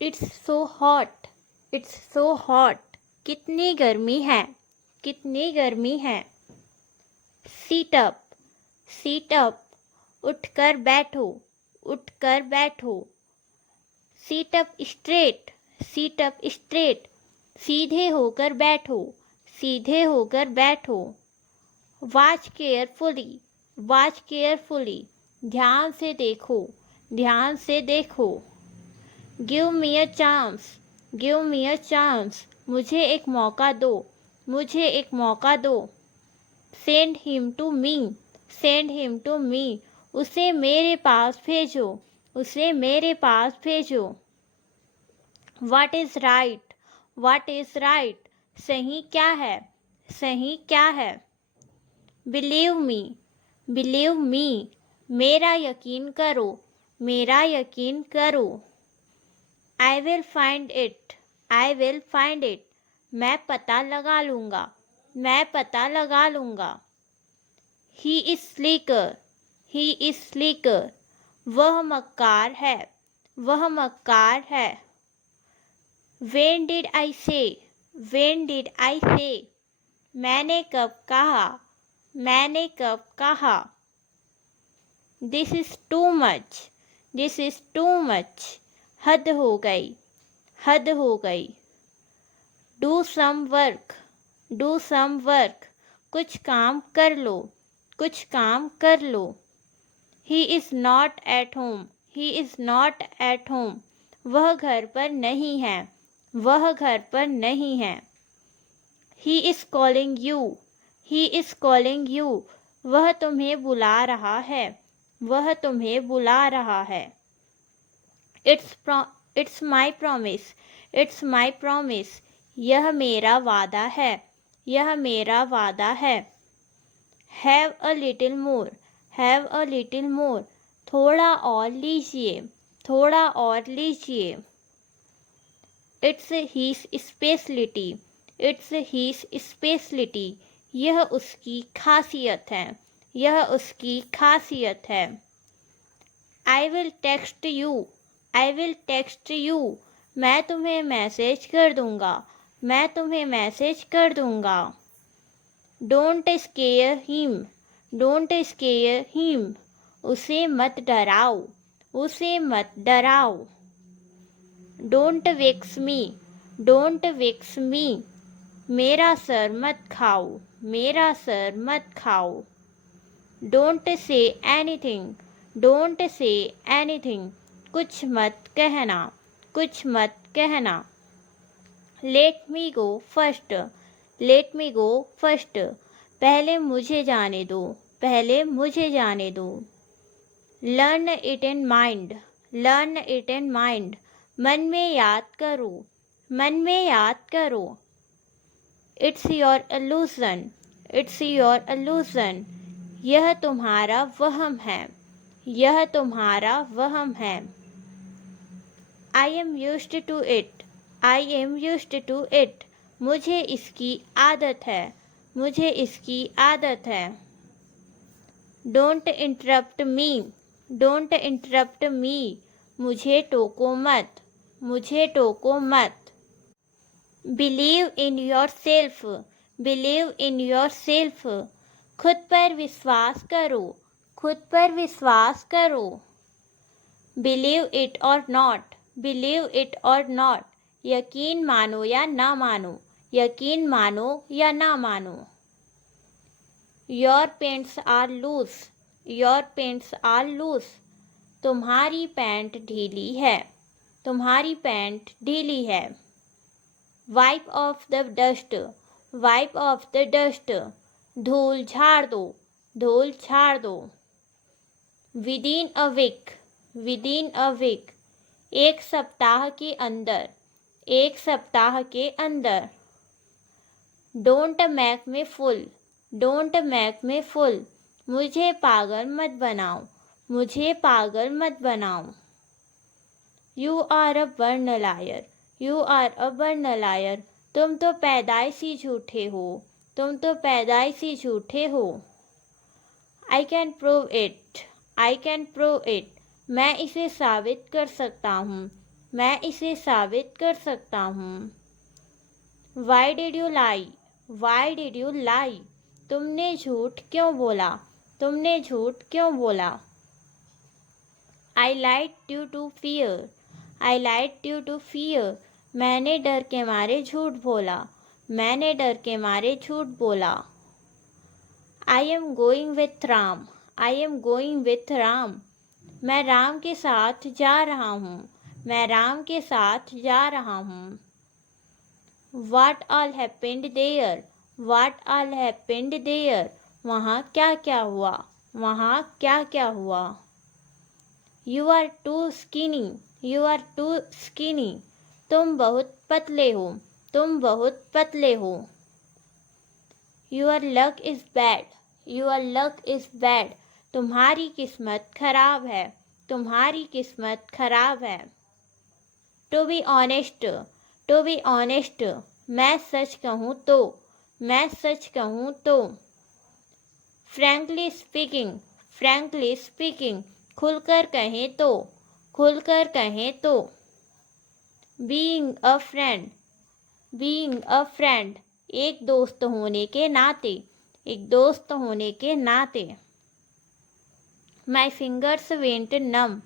It's so hot, it's so hot. कितनी गर्मी है, कितनी गर्मी है। Sit up, sit up. उठकर बैठो, उठकर बैठो। Sit up straight, sit up straight. सीधे होकर बैठो, सीधे होकर बैठो। Watch carefully, watch carefully. ध्यान से देखो, ध्यान से देखो। Give me a chance, give me a chance. मुझे एक मौका दो, मुझे एक मौका दो। Send him to me, send him to me. उसे मेरे पास भेजो, उसे मेरे पास भेजो। What is right, what is right. सही क्या है, सही क्या है। Believe me, believe me. मेरा यकीन करो, मेरा यकीन करो। I will find it, I will find it. मैं पता लगा लूँगा, मैं पता लगा लूँगा। He is slicker, he is slicker. वह मक्कार है, वह मक्कार है। वेन डिड आई से, वेन डिड आई से। मैंने कब कहा, मैंने कब कहा। This is too much, this is too much. हद हो गई, हद हो गई। Do some work, do some work. कुछ काम कर लो, कुछ काम कर लो। He is not at home, he is not at home. वह घर पर नहीं है, वह घर पर नहीं है। He is calling you, he is calling you. वह तुम्हें बुला रहा है, वह तुम्हें बुला रहा है। It's my promise, it's my promise. यह मेरा वादा है, यह मेरा वादा है। Have a little more, have a little more. थोड़ा और लीजिए, थोड़ा और लीजिए। It's his speciality, it's his speciality. यह उसकी खासियत है, यह उसकी खासियत है। I will text you, I will text you. मैं तुम्हें मैसेज कर दूंगा, मैं तुम्हें मैसेज कर दूंगा। Don't scare him, don't scare him. उसे मत डराओ, उसे मत डराओ। Don't vex me, don't vex me. मेरा सर मत खाओ, मेरा सर मत खाओ। Don't say anything, don't say anything. कुछ मत कहना, कुछ मत कहना। Let me go first, let me go first. पहले मुझे जाने दो, पहले मुझे जाने दो। Learn it in mind, learn it in mind. मन में याद करो, मन में याद करो। It's your illusion, it's your illusion. यह तुम्हारा वहम है, यह तुम्हारा वहम है। I am used to it, I am used to it. मुझे इसकी आदत है, मुझे इसकी आदत है। Don't interrupt me, don't interrupt मी। मुझे टोको मत, मुझे टोको मत। Believe in your self, believe in your self. खुद पर विश्वास करो, खुद पर विश्वास करो। बिलीव इट और नॉट, बिलीव इट और नॉट। यकीन मानो या ना मानो, यकीन मानो या ना मानो। Your pants are loose, your pants are loose. तुम्हारी पैंट ढीली है, तुम्हारी पैंट ढीली है। Wipe off the dust, wipe off the dust. धूल झाड़ दो, धूल झाड़ दो। Within a week, within a week. एक सप्ताह के अंदर, एक सप्ताह के अंदर। Don't make me fool, don't make me fool. मुझे पागल मत बनाओ, मुझे पागल मत बनाओ। You are a born liar, you are a born liar. तुम तो पैदाइशी झूठे हो, तुम तो पैदाइशी झूठे हो। I can prove it, I can prove it. मैं इसे साबित कर सकता हूँ, मैं इसे साबित कर सकता हूँ। Why did you lie? Why did you lie? तुमने झूठ क्यों बोला? तुमने झूठ क्यों बोला? I lied due to fear. I lied due to fear. मैंने डर के मारे झूठ बोला। मैंने डर के मारे झूठ बोला। I am going with Ram. I am going with Ram. मैं राम के साथ जा रहा हूँ। मैं राम के साथ जा रहा हूँ। What all happened there? What all happened there? वहाँ क्या क्या हुआ? वहाँ क्या क्या हुआ? You are too skinny. You are too skinny. तुम बहुत पतले हो। तुम बहुत पतले हो। Your luck is bad. Your luck is bad. तुम्हारी किस्मत खराब है। तुम्हारी किस्मत खराब है। To be honest. To be honest. मैं सच कहूँ तो। मैं सच कहूँ तो। Frankly speaking. Frankly speaking. खुलकर कहें तो। खुलकर कहें तो। Being a friend. Being a friend. एक दोस्त होने के नाते। एक दोस्त होने के नाते। My fingers went numb.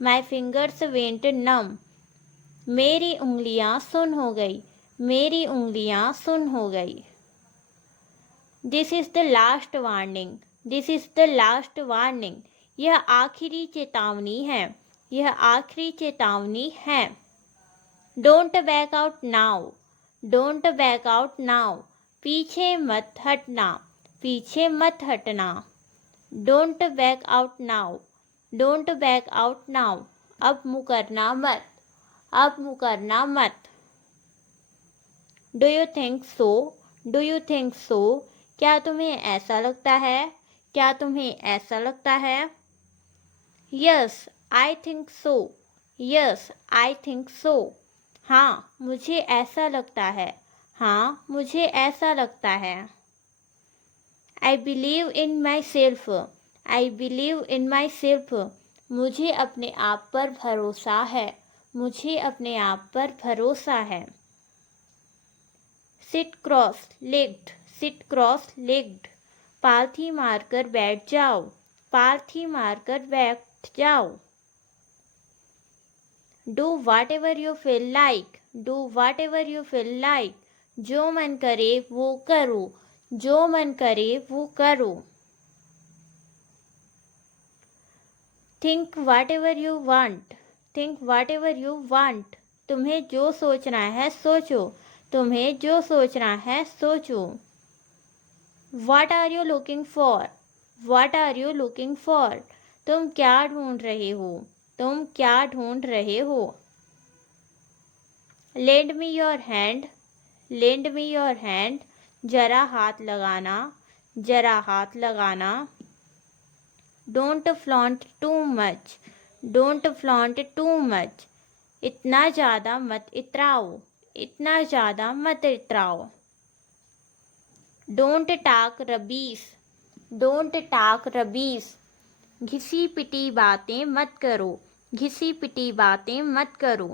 My fingers went numb. मेरी उंगलियां सुन्न हो गई। मेरी उंगलियां सुन्न हो गई। This is the last warning. This is the last warning. यह आखिरी चेतावनी है। यह आखिरी चेतावनी है। Don't back out now. Don't back out now. पीछे मत हटना। पीछे मत हटना। Don't back out now. Don't back out now. अब मुकरना मत। अब मुकरना मत। Do you think so? Do you think so? क्या तुम्हें ऐसा लगता है? क्या तुम्हें ऐसा लगता है? Yes, I think so. Yes, I think so. हाँ, मुझे ऐसा लगता है। हाँ, मुझे ऐसा लगता है। I believe in myself. I believe in myself. मुझे अपने आप पर भरोसा है। मुझे अपने आप पर भरोसा है। Sit cross-legged. Sit cross-legged. पालथी मारकर बैठ जाओ। पालथी मारकर बैठ जाओ। Do whatever you feel like. Do whatever you feel like. जो मन करे वो करो। जो मन करे वो करो। Think whatever you want. Think whatever you want. तुम्हें जो सोचना है सोचो। तुम्हें जो सोचना है सोचो। What are you looking for? What are you looking for? तुम क्या ढूंढ रहे हो? तुम क्या ढूंढ रहे हो? Lend me your hand. Lend me your hand. जरा हाथ लगाना। जरा हाथ लगाना। Don't flaunt too much. Don't flaunt too much. इतना ज़्यादा मत इतराओ। इतना ज़्यादा मत इतराओ। Don't talk rubbish. Don't talk rubbish. घिसी पिटी बातें मत करो। घिसी पिटी बातें मत करो।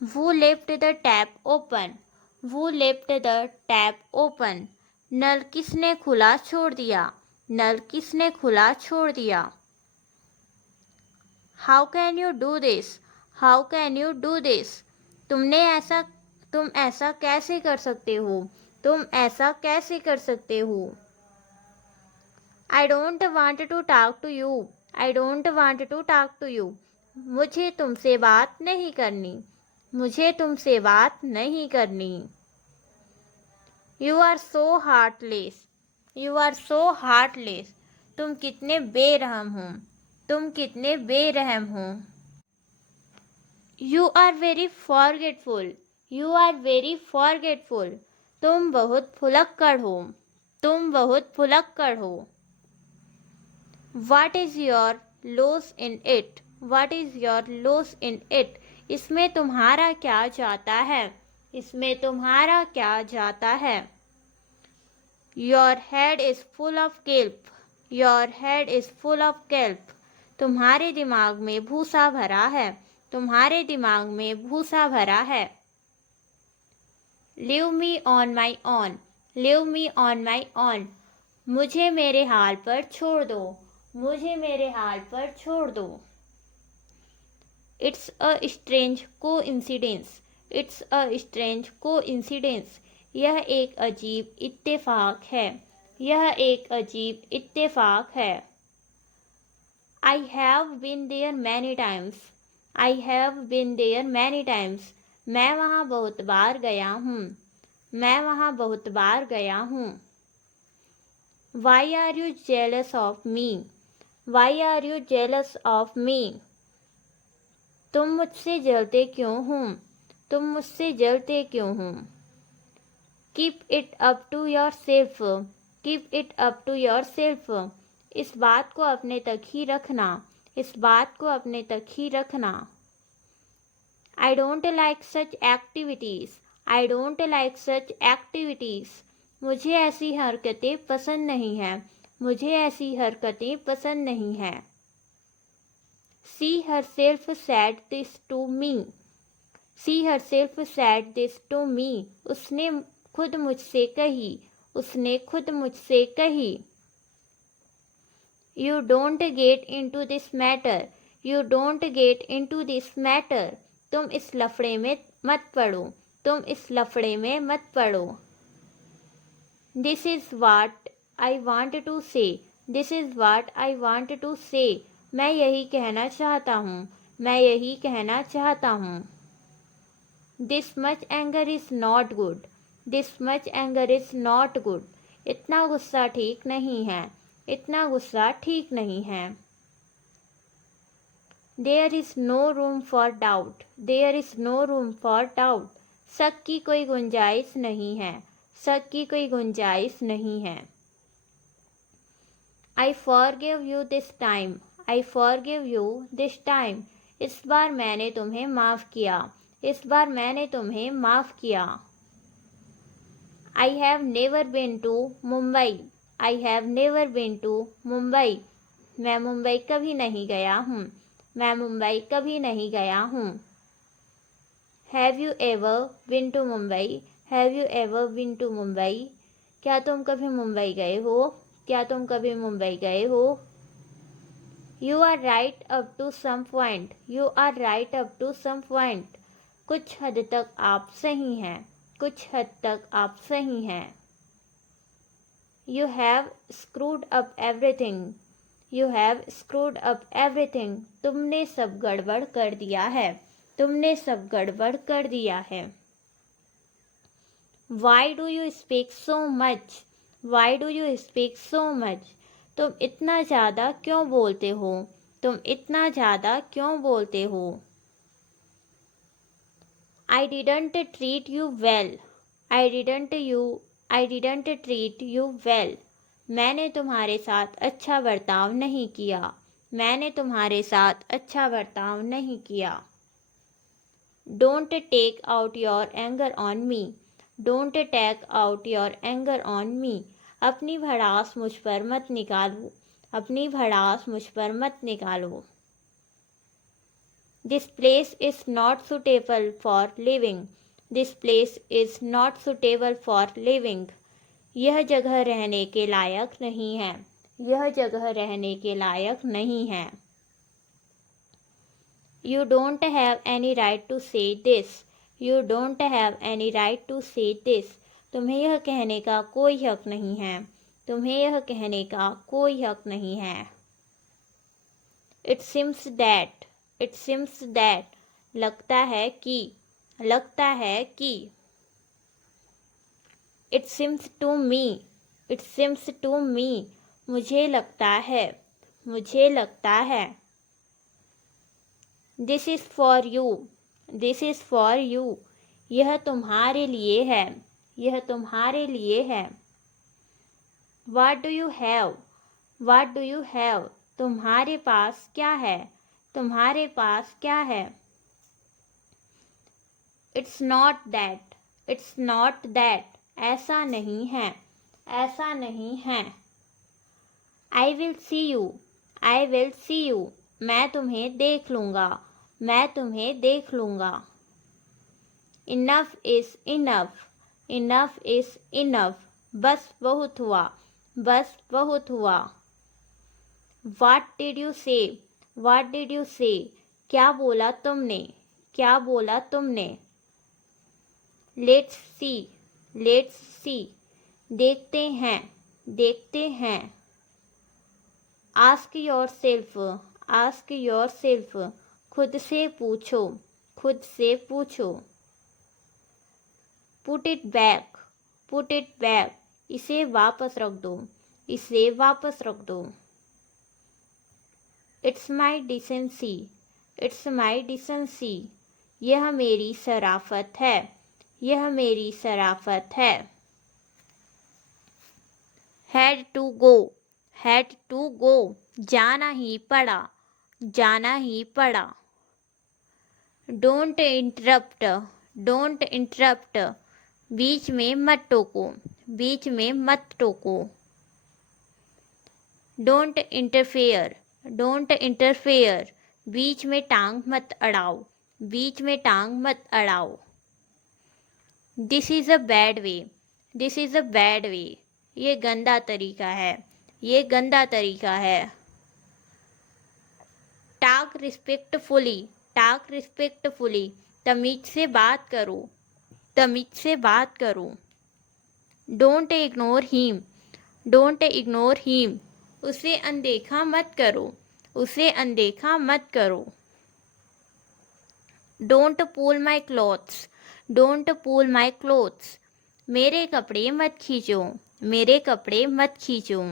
Who left the tap open? Who left the tap open? नल किसने खुला छोड़ दिया? नल किसने खुला छोड़ दिया? How can you do this? How can you do this? तुम ऐसा कैसे कर सकते हो? तुम ऐसा कैसे कर सकते हो? I don't want to talk to you. I don't want to talk to you. मुझे तुमसे बात नहीं करनी। मुझे तुमसे बात नहीं करनी। You are so heartless. You are so heartless. तुम कितने बेरहम हो। तुम कितने बेरहम हो। You are very forgetful. You are very forgetful. तुम बहुत भुलक्कड़ हो। तुम बहुत भुलक्कड़ हो। What is your loss in it? What is your loss in it? इसमें तुम्हारा क्या जाता है? इसमें तुम्हारा क्या जाता है? Your head is full of kelp. Your head is full of kelp. तुम्हारे दिमाग में भूसा भरा है। तुम्हारे दिमाग में भूसा भरा है। Leave me on my on, leave me on my on, मुझे मेरे हाल पर छोड़ दो, मुझे मेरे हाल पर छोड़ दो। इट्स अ स्ट्रेंज को इंसिडेंस, इट्स अ स्ट्रेंज को इंसिडेंस, यह एक अजीब इत्तेफाक है, यह एक अजीब इत्तेफाक है। I have been there many times, I have been there many times, मैं वहाँ बहुत बार गया हूँ, मैं वहाँ बहुत बार गया हूँ। Why are you jealous of me, why are you jealous of me, तुम मुझसे जलते क्यों हो, तुम मुझसे जलते क्यों हो। Keep it up to yourself, keep it up to yourself, इस बात को अपने तक ही रखना, इस बात को अपने तक ही रखना। I don't like such activities, I don't like such activities, मुझे ऐसी हरकतें पसंद नहीं हैं, मुझे ऐसी हरकतें पसंद नहीं हैं। She herself said this to me, she herself said this to me, उसने खुद मुझसे कही, उसने खुद मुझसे कही। You don't get into this matter, you don't get into this matter, तुम इस लफड़े में मत पड़ो, तुम इस लफड़े में मत पड़ो। This is what I want to say, this is what I want to say, मैं यही कहना चाहता हूँ, मैं यही कहना चाहता हूँ। This much anger is not good, this much anger is not good, इतना गुस्सा ठीक नहीं है, इतना गुस्सा ठीक नहीं है। There is no room for doubt, there is no room for doubt, शक की कोई गुंजाइश नहीं है, शक की कोई गुंजाइश नहीं है। I forgive you this time, I forgive you this time, इस बार मैंने तुम्हें माफ़ किया, इस बार मैंने तुम्हें माफ़ किया। I have never been to Mumbai, I have never been to Mumbai, मैं मुंबई कभी नहीं गया हूँ, मैं मुंबई कभी नहीं गया हूँ। Have you ever been to Mumbai, have you ever been to Mumbai, क्या तुम कभी मुंबई गए हो, क्या तुम कभी मुंबई गए हो। You are right up to some point, you are right up to some point, कुछ हद तक आप सही हैं, कुछ हद तक आप सही हैं। You have screwed up everything, you have screwed up everything, तुमने सब गड़बड़ कर दिया है, तुमने सब गड़बड़ कर दिया है। Why do you speak so much, why do you speak so much, तुम इतना ज़्यादा क्यों बोलते हो, तुम इतना ज़्यादा क्यों बोलते हो। I didn't treat you well, I didn't treat you well, मैंने तुम्हारे साथ अच्छा बर्ताव नहीं किया, मैंने तुम्हारे साथ अच्छा बर्ताव नहीं किया। Don't take out your anger on me, don't take out your anger on me, अपनी भड़ास मुझ पर मत निकालो, अपनी भड़ास मुझ पर मत निकालो। This place is not suitable for living, this place is not suitable for living, यह जगह रहने के लायक नहीं है, यह जगह रहने के लायक नहीं है। You don't have any right to say this, you don't have any right to say this, तुम्हें यह कहने का कोई हक नहीं है, तुम्हें यह कहने का कोई हक नहीं है। It seems that, it seems that, लगता है कि, लगता है कि। It seems to me, it seems to me, मुझे लगता है, मुझे लगता है। This is for you, this is for you, यह तुम्हारे लिए है, यह तुम्हारे लिए है। What do you have, what do you have, तुम्हारे पास क्या है, तुम्हारे पास क्या है। It's not that, it's not that, ऐसा नहीं है, ऐसा नहीं है। I will see you, I will see you, मैं तुम्हें देख लूँगा, मैं तुम्हें देख लूँगा। Enough is enough, enough is enough, बस बहुत हुआ, बस बहुत हुआ। वाट डिड यू से, वाट डिड यू से, क्या बोला तुमने, क्या बोला तुमने। लेट्स सी, लेट्स सी, देखते हैं, देखते हैं। Ask yourself, ask yourself, खुद से पूछो, खुद से पूछो। Put it back, put it back, इसे वापस रख दो, इसे वापस रख दो। It's my decency, it's my decency, यह मेरी शराफत है, यह मेरी शराफत है। Had to go, had to go, जाना ही पड़ा, जाना ही पड़ा। डोंट इंटरप्ट, डोंट इंटरप्ट, बीच में मत टोको, बीच में मत टोको। डोंट इंटरफेयर, डोंट इंटरफेयर, बीच में टांग मत अड़ाओ, बीच में टांग मत अड़ाओ। This is a bad way, this is a bad way, ये गंदा तरीका है, ये गंदा तरीका है। टाक रिस्पेक्टफुली, टाक रिस्पेक्टफुली, तमीज से बात करो, तमीज से बात करो। Don't ignore him, don't ignore him, उसे अनदेखा मत करो, उसे अनदेखा मत करो। Don't pull my clothes, don't pull my clothes, मेरे कपड़े मत खींचो, मेरे कपड़े मत खींचो।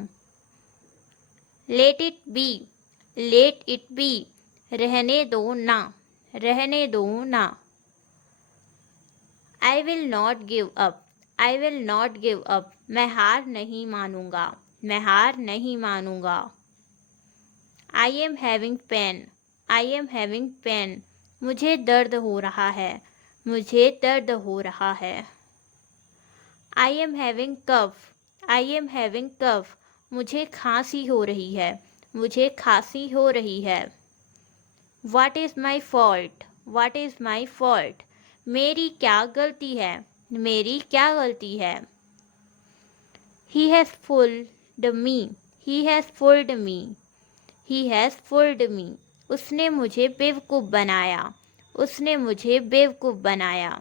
Let it be, let it be, रहने दो ना, रहने दो ना। I will not give up, I will not give up, मैं हार नहीं मानूंगा, मैं हार नहीं मानूंगा। I am having pain, I am having pen, मुझे दर्द हो रहा है, मुझे दर्द हो रहा है। I am having cough, I am having cough, मुझे खांसी हो रही है, मुझे खांसी हो रही है। What is my fault, what is my fault, मेरी क्या गलती है, मेरी क्या गलती है। He has fooled me, he has fooled me, he has fooled me, उसने मुझे बेवकूफ़ बनाया, उसने मुझे बेवकूफ़ बनाया।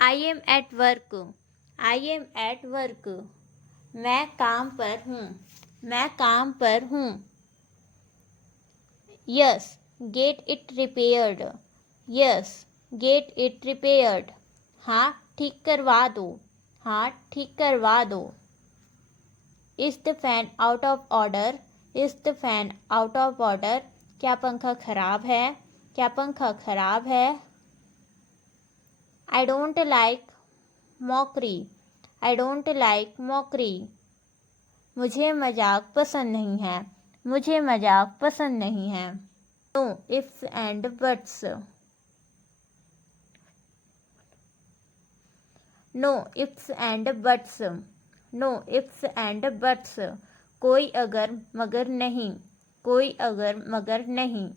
I am at work, I am at work, मैं काम पर हूँ, मैं काम पर हूँ। Yes get it repaired, yes get it repaired, हाँ ठीक करवा दो, हाँ ठीक करवा दो। Is the fan out of order, is the fan out of order, क्या पंखा खराब है, क्या पंखा खराब है। I don't like mockery, I don't like mockery, मुझे मजाक पसंद नहीं है, मुझे मजाक पसंद नहीं है। No ifs and buts, no ifs and buts, no ifs and buts, कोई अगर मगर नहीं, कोई अगर मगर नहीं।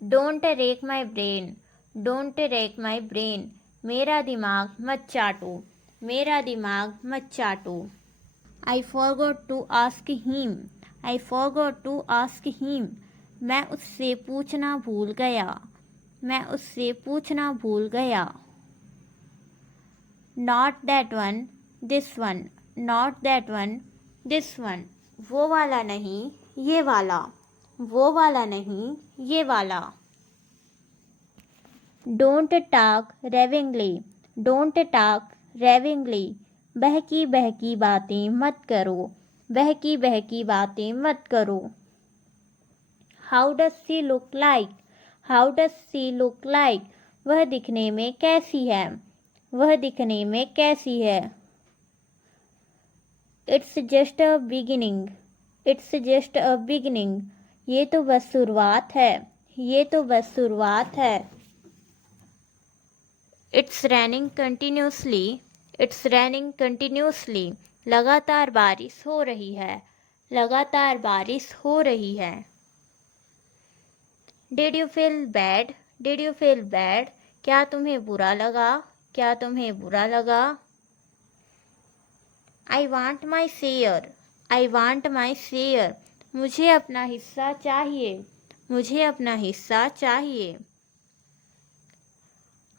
Don't wreck my brain, don't wreck my brain, मेरा दिमाग मत चाटो, मेरा दिमाग मत चाटो। I forgot to ask him, I forgot to ask him, मैं उससे पूछना भूल गया, मैं उससे पूछना भूल गया। Not that one, this one, not that one, this one, वो वाला नहीं, ये वाला, वो वाला नहीं, ये वाला। डोंट टॉक रेविंगली, डोंट टॉक रेविंगली, बहकी बहकी बातें मत करो, बहकी बहकी बातें मत करो। How does see look like, how does see look like, वह दिखने में कैसी है, वह दिखने में कैसी है। It's just a beginning, it's just a beginning, ये तो बस शुरुआत है, ये तो बस शुरुआत है। It's raining continuously, it's raining continuously, लगातार बारिश हो रही है, लगातार बारिश हो रही है। Did you feel bad? Did you feel bad? क्या तुम्हें बुरा लगा? क्या तुम्हें बुरा लगा? I want my share. I want my share. मुझे अपना हिस्सा चाहिए। मुझे अपना हिस्सा चाहिए।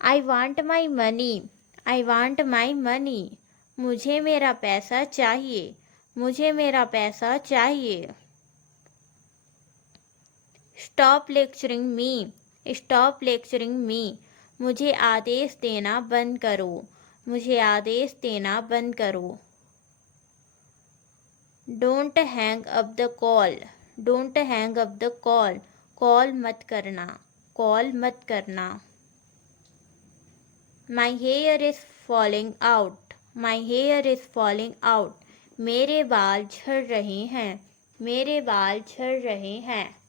I want my money. I want my money. मुझे मेरा पैसा चाहिए। मुझे मेरा पैसा चाहिए। स्टॉप लेक्चरिंग मी। स्टॉप लेक्चरिंग मी। मुझे आदेश देना बंद करो। मुझे आदेश देना बंद करो। Don't hang up the call. Don't hang up the call. Call मत करना। कॉल मत करना। My here is falling out. My here is falling out. मेरे बाल झड़ रहे हैं। मेरे बाल झड़ रहे हैं।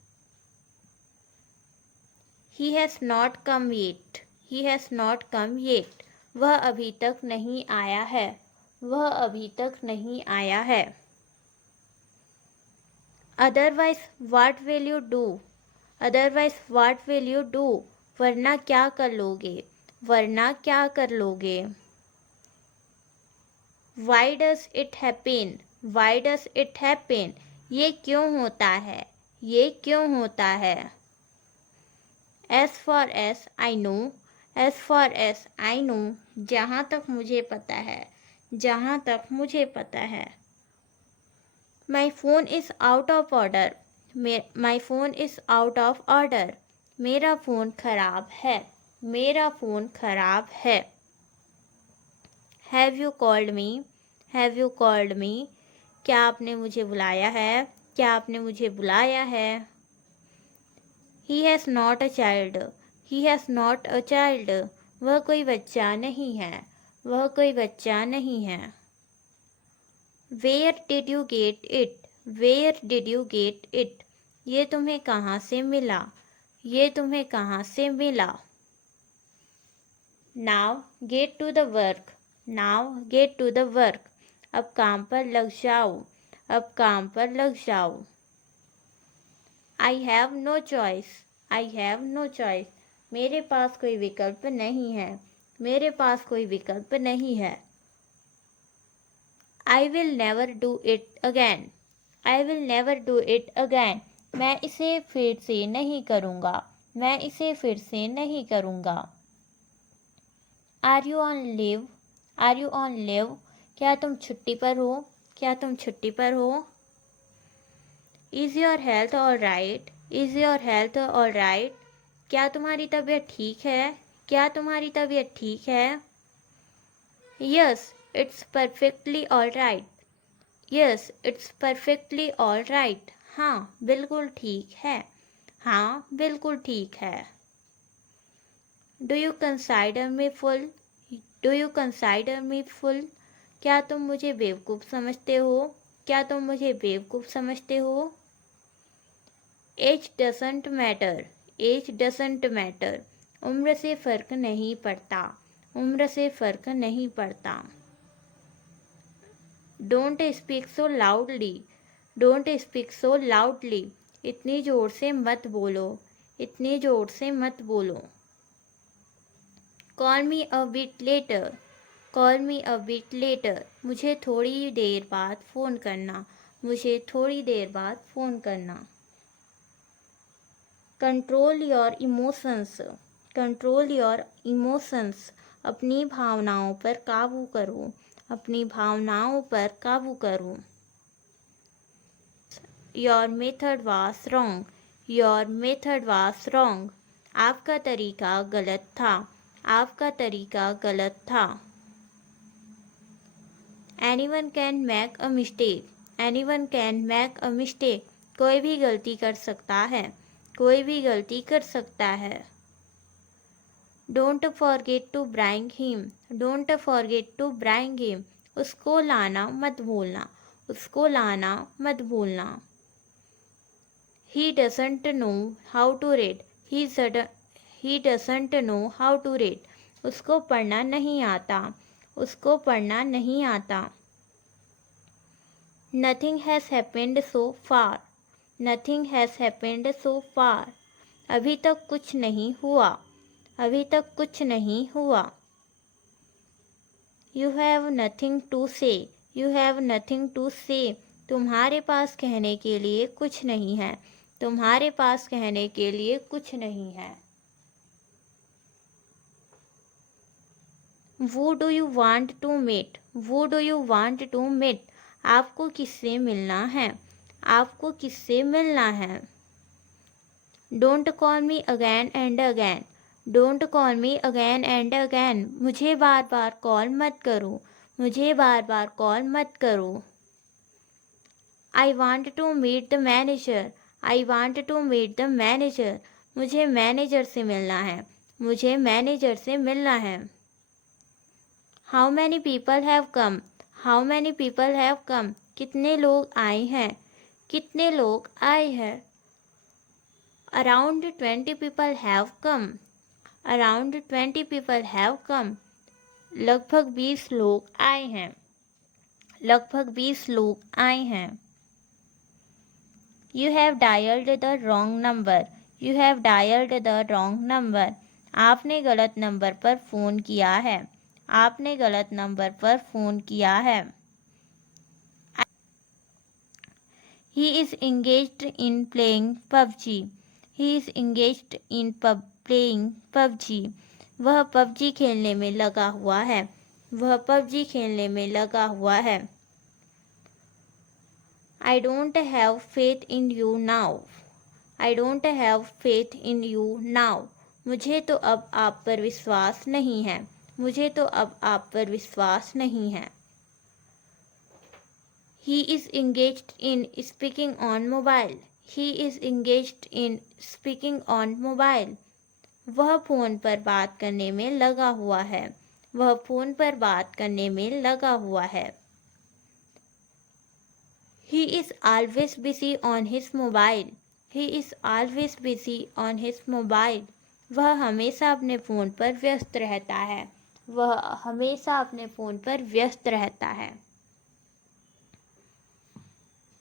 He has not come yet. He has not come yet. वह अभी तक नहीं आया है। वह अभी तक नहीं आया है। Otherwise, what will you do? Otherwise, what will you do? वरना क्या कर लोगे? वरना क्या कर लोगे? Why does it happen? Why does it happen? ये क्यों होता है? ये क्यों होता है? As far as I know, as far as I know, जहाँ तक मुझे पता है, जहाँ तक मुझे पता है। My phone is out of order. My phone is out of order. मेरा फ़ोन खराब है। मेरा फ़ोन खराब है। Have you called me? Have you called me? क्या आपने मुझे बुलाया है? क्या आपने मुझे बुलाया है? He has not a child. He has not a child. वह कोई बच्चा नहीं है। वह कोई बच्चा नहीं है। Where did you get it? Where did you get it? ये तुम्हें कहाँ से मिला? ये तुम्हें कहाँ से मिला? Now get to the work. Now get to the work. अब काम पर लग जाओ। अब काम पर लग जाओ। I have no choice. I have no choice. मेरे पास कोई विकल्प नहीं है। मेरे पास कोई विकल्प नहीं है। I will never do it again. I will never do it again. मैं इसे फिर से नहीं करूँगा। मैं इसे फिर से नहीं करूँगा। Are you on leave? Are you on leave? क्या तुम छुट्टी पर हो? क्या तुम छुट्टी पर हो? Is your health all right? Is your health all right? क्या तुम्हारी तबीयत ठीक है? क्या तुम्हारी तबीयत ठीक है? Yes, it's perfectly all right. Yes, it's perfectly all right. हाँ, बिल्कुल ठीक है। हाँ, बिल्कुल ठीक है। Do you consider me full? Do you consider me full? क्या तुम मुझे बेवकूफ़ समझते हो? क्या तुम मुझे बेवकूफ़ समझते हो? Age doesn't matter. Age doesn't matter. उम्र से फ़र्क नहीं पड़ता। उम्र से फ़र्क नहीं पड़ता। Don't speak so loudly. Don't speak so loudly. इतनी ज़ोर से मत बोलो। इतनी ज़ोर से मत बोलो। Call me a bit later. Call me a bit later. मुझे थोड़ी देर बाद फ़ोन करना। मुझे थोड़ी देर बाद फ़ोन करना। Control your emotions. Control your emotions. अपनी भावनाओं पर काबू करो। अपनी भावनाओं पर काबू करो। Your method was wrong. Your method was wrong. आपका तरीका गलत था। आपका तरीका गलत था। Anyone can make a mistake. Anyone can make a mistake. कोई भी गलती कर सकता है। कोई भी गलती कर सकता है। Don't forget to bring him. Don't forget to bring him. उसको लाना मत भूलना। उसको लाना मत भूलना। He doesn't know how to read. He doesn't know how to read. उसको पढ़ना नहीं आता। उसको पढ़ना नहीं आता। Nothing has happened so far. Nothing has happened so far. अभी तक कुछ नहीं हुआ, अभी तक कुछ नहीं हुआ। You have nothing to say, you have nothing to say, तुम्हारे पास कहने के लिए कुछ नहीं है, तुम्हारे पास कहने के लिए कुछ नहीं है। Who do you want to meet, who do you want to meet, आपको किससे मिलना है, आपको किससे मिलना है। Don't call me again and again, don't call me again and again, मुझे बार बार कॉल मत करो, मुझे बार बार कॉल मत करो। I want to meet the manager, I want to meet the manager, मुझे मैनेजर से मिलना है, मुझे मैनेजर से मिलना है। How many people have come, how many people have come, कितने लोग आए हैं, कितने लोग आए हैं। Around 20 people have come, around 20 people have come, लगभग 20 लोग आए हैं, लगभग 20 लोग आए हैं। You have dialled the wrong number, you have dialled the wrong number, आपने गलत नंबर पर फ़ोन किया है, आपने गलत नंबर पर फ़ोन किया है। He is engaged in playing PUBG, he is engaged in playing PUBG, वह पबजी खेलने में लगा हुआ है, वह पबजी खेलने में लगा हुआ है। I don't have faith in you now, I don't have faith in you now, मुझे तो अब आप पर विश्वास नहीं है, मुझे तो अब आप पर विश्वास नहीं है। He is engaged in speaking on mobile, he is engaged in speaking on mobile, वह फ़ोन पर बात करने में लगा हुआ है, वह फ़ोन पर बात करने में लगा हुआ है। He is always busy on his mobile, he is always busy on his mobile, वह हमेशा अपने फ़ोन पर व्यस्त रहता है, वह हमेशा अपने फ़ोन पर व्यस्त रहता है।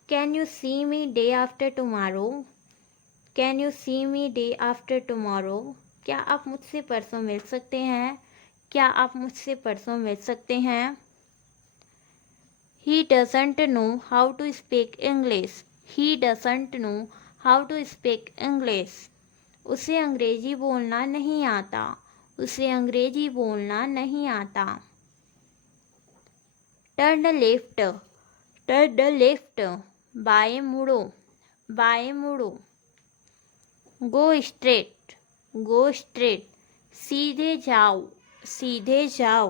Can you see me day after tomorrow, can you see me day after tomorrow, क्या आप मुझसे परसों मिल सकते हैं, क्या आप मुझसे परसों मिल सकते हैं। He doesn't know how to speak English, he doesn't know how to speak English, उसे अंग्रेजी बोलना नहीं आता, उसे अंग्रेजी बोलना नहीं आता। टर्न लेफ्ट, टर्न लेफ्ट, बाएं मुड़ो, बाएं मुड़ो। गो स्ट्रेट, गो स्ट्रेट, सीधे जाओ, सीधे जाओ।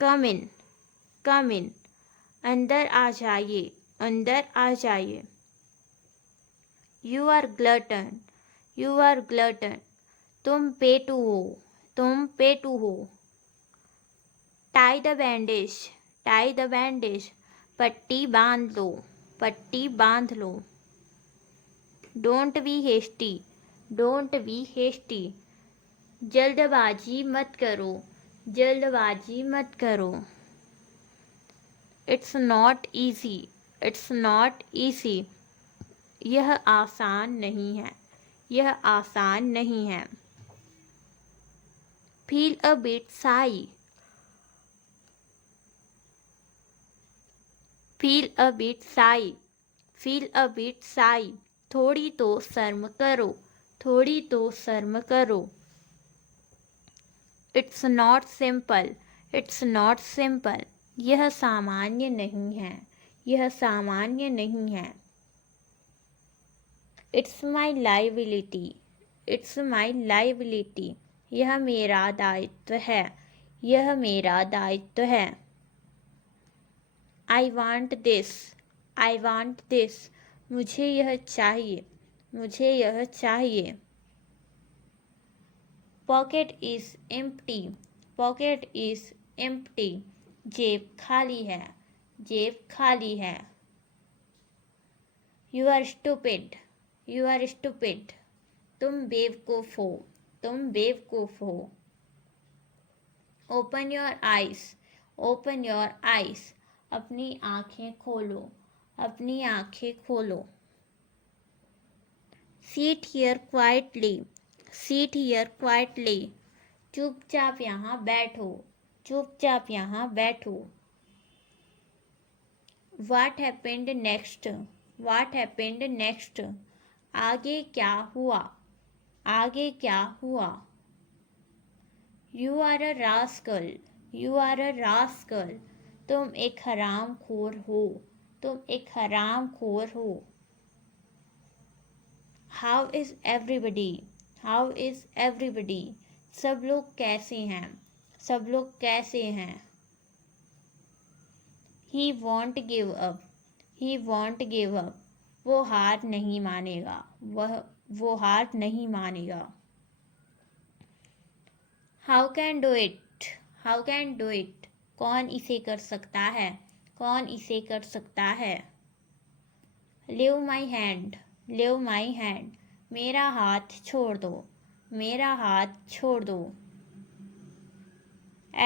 कम इन, कम इन, अंदर आ जाइए, अंदर आ जाइए। You are glutton, you are glutton, तुम पेटू हो, तुम पेटू हो। Tie the bandage, tie the bandage, पट्टी बांध लो, पट्टी बांध लो। Don't be hasty, don't be hasty, जल्दबाजी मत करो, जल्दबाजी मत करो। It's not easy, it's not easy, यह आसान नहीं है, यह आसान नहीं है। Feel a bit shy, feel a bit shy, feel a bit shy, थोड़ी तो शर्म करो, थोड़ी तो शर्म करो। It's not simple, it's not simple, यह सामान्य नहीं है, यह सामान्य नहीं है। It's my liability, it's my liability, यह मेरा दायित्व है, यह मेरा दायित्व है। I want this, I want this, मुझे यह चाहिए, मुझे यह चाहिए। Pocket is empty, pocket is empty, जेब खाली है, जेब खाली है। You are stupid, you are stupid, तुम बेवकूफ़ हो, तुम बेवकूफ़ हो। Open your eyes, open your eyes, अपनी आँखें खोलो, अपनी आँखें खोलो। Sit here quietly. Sit here quietly. चुपचाप यहाँ बैठो. चुपचाप यहाँ बैठो. What happened next? What happened next? आगे क्या हुआ? आगे क्या हुआ? You are a rascal. You are a rascal. तुम एक हराम खोर हो. तुम एक हराम खोर हो. How is everybody? How is everybody? सब लोग कैसे हैं? सब लोग कैसे हैं? He won't give up. He won't give up. वो हार नहीं मानेगा. वो हार नहीं मानेगा. How can do it? How can do it? कौन इसे कर सकता है? कौन इसे कर सकता है? Leave my hand. Leave my hand. मेरा हाथ छोड़ दो. मेरा हाथ छोड़ दो.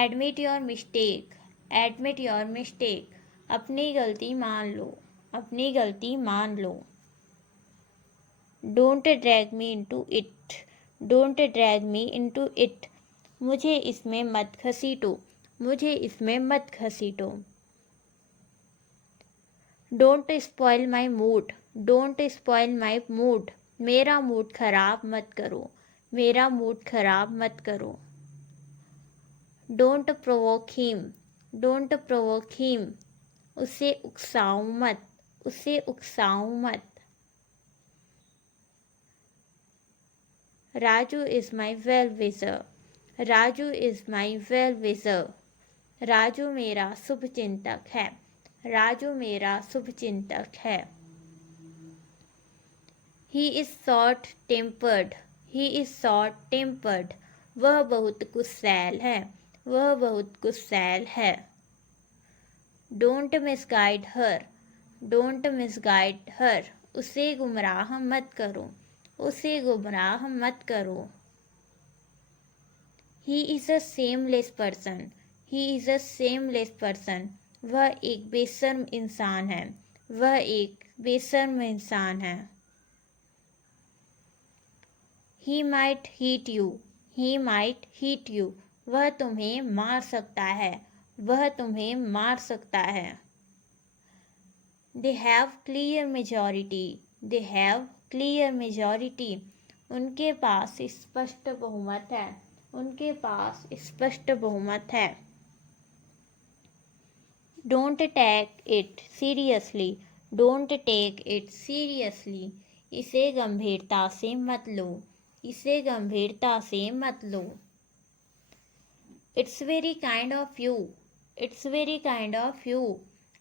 Admit your mistake. Admit your mistake. अपनी गलती मान लो. अपनी गलती मान लो. Don't drag me into it. Don't drag me into it. मुझे इसमें मत घसीटो. मुझे इसमें मत घसीटो. Don't spoil my mood. Don't spoil my mood. मेरा मूड खराब मत करो. मेरा मूड खराब मत करो. Don't provoke him. Don't provoke him. उसे उकसाओ मत. उसे उकसाओ मत. Raju is my well-wisher. Raju is my well-wisher. Raju मेरा शुभचिंतक है. राजू मेरा शुभचिंतक है. He is short tempered. He is short tempered. वह बहुत गुस्सैल है. वह बहुत गुस्सैल है. Don't misguide her. Don't misguide her. उसे गुमराह मत करो. उसे गुमराह मत करो. He is a shameless person. He is a shameless person. वह एक बेशर्म इंसान है. वह एक बेशर्म इंसान है. He might hit you. He might hit you. वह तुम्हें मार सकता है. वह तुम्हें मार सकता है. They have clear majority. They have clear majority. उनके पास स्पष्ट बहुमत है. उनके पास स्पष्ट बहुमत है. Don't take it seriously. Don't take it seriously. इसे गंभीरता से मत लो. इसे गंभीरता से मत लो. It's very kind of you. It's very kind of you.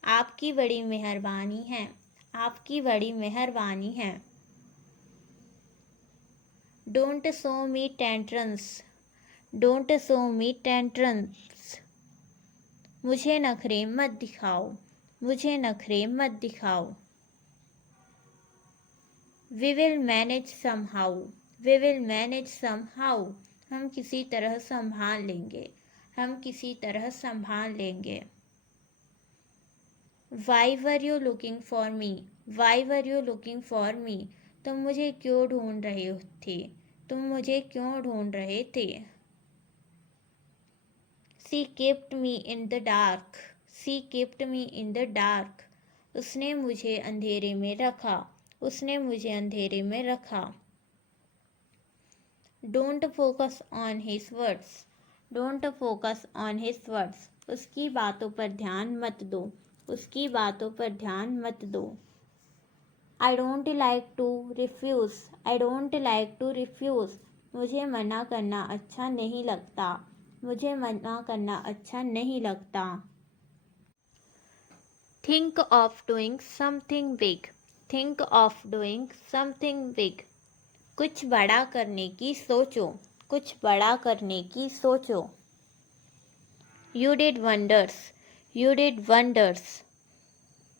आपकी बड़ी मेहरबानी है. आपकी बड़ी मेहरबानी है. Don't show me tantrums. Don't show me tantrums. मुझे नखरे मत दिखाओ. मुझे नखरे मत दिखाओ. We will manage somehow. We will manage somehow. हम किसी तरह संभाल लेंगे. हम किसी तरह संभाल लेंगे. Why were you looking for me? Why were you looking for me? तुम मुझे क्यों ढूंढ रहे थे? तुम मुझे क्यों ढूंढ रहे थे? She kept me in the dark. She kept me in the dark. उसने मुझे अंधेरे में रखा. उसने मुझे अंधेरे में रखा. Don't focus on his words. Don't focus on his words. उसकी बातों पर ध्यान मत दो. उसकी बातों पर ध्यान मत दो. I don't like to refuse. I don't like to refuse. मुझे मना करना अच्छा नहीं लगता. मुझे मना करना अच्छा नहीं लगता. Think of doing something big. Think of doing something big. कुछ बड़ा करने की सोचो. कुछ बड़ा करने की सोचो. You did wonders. You did wonders.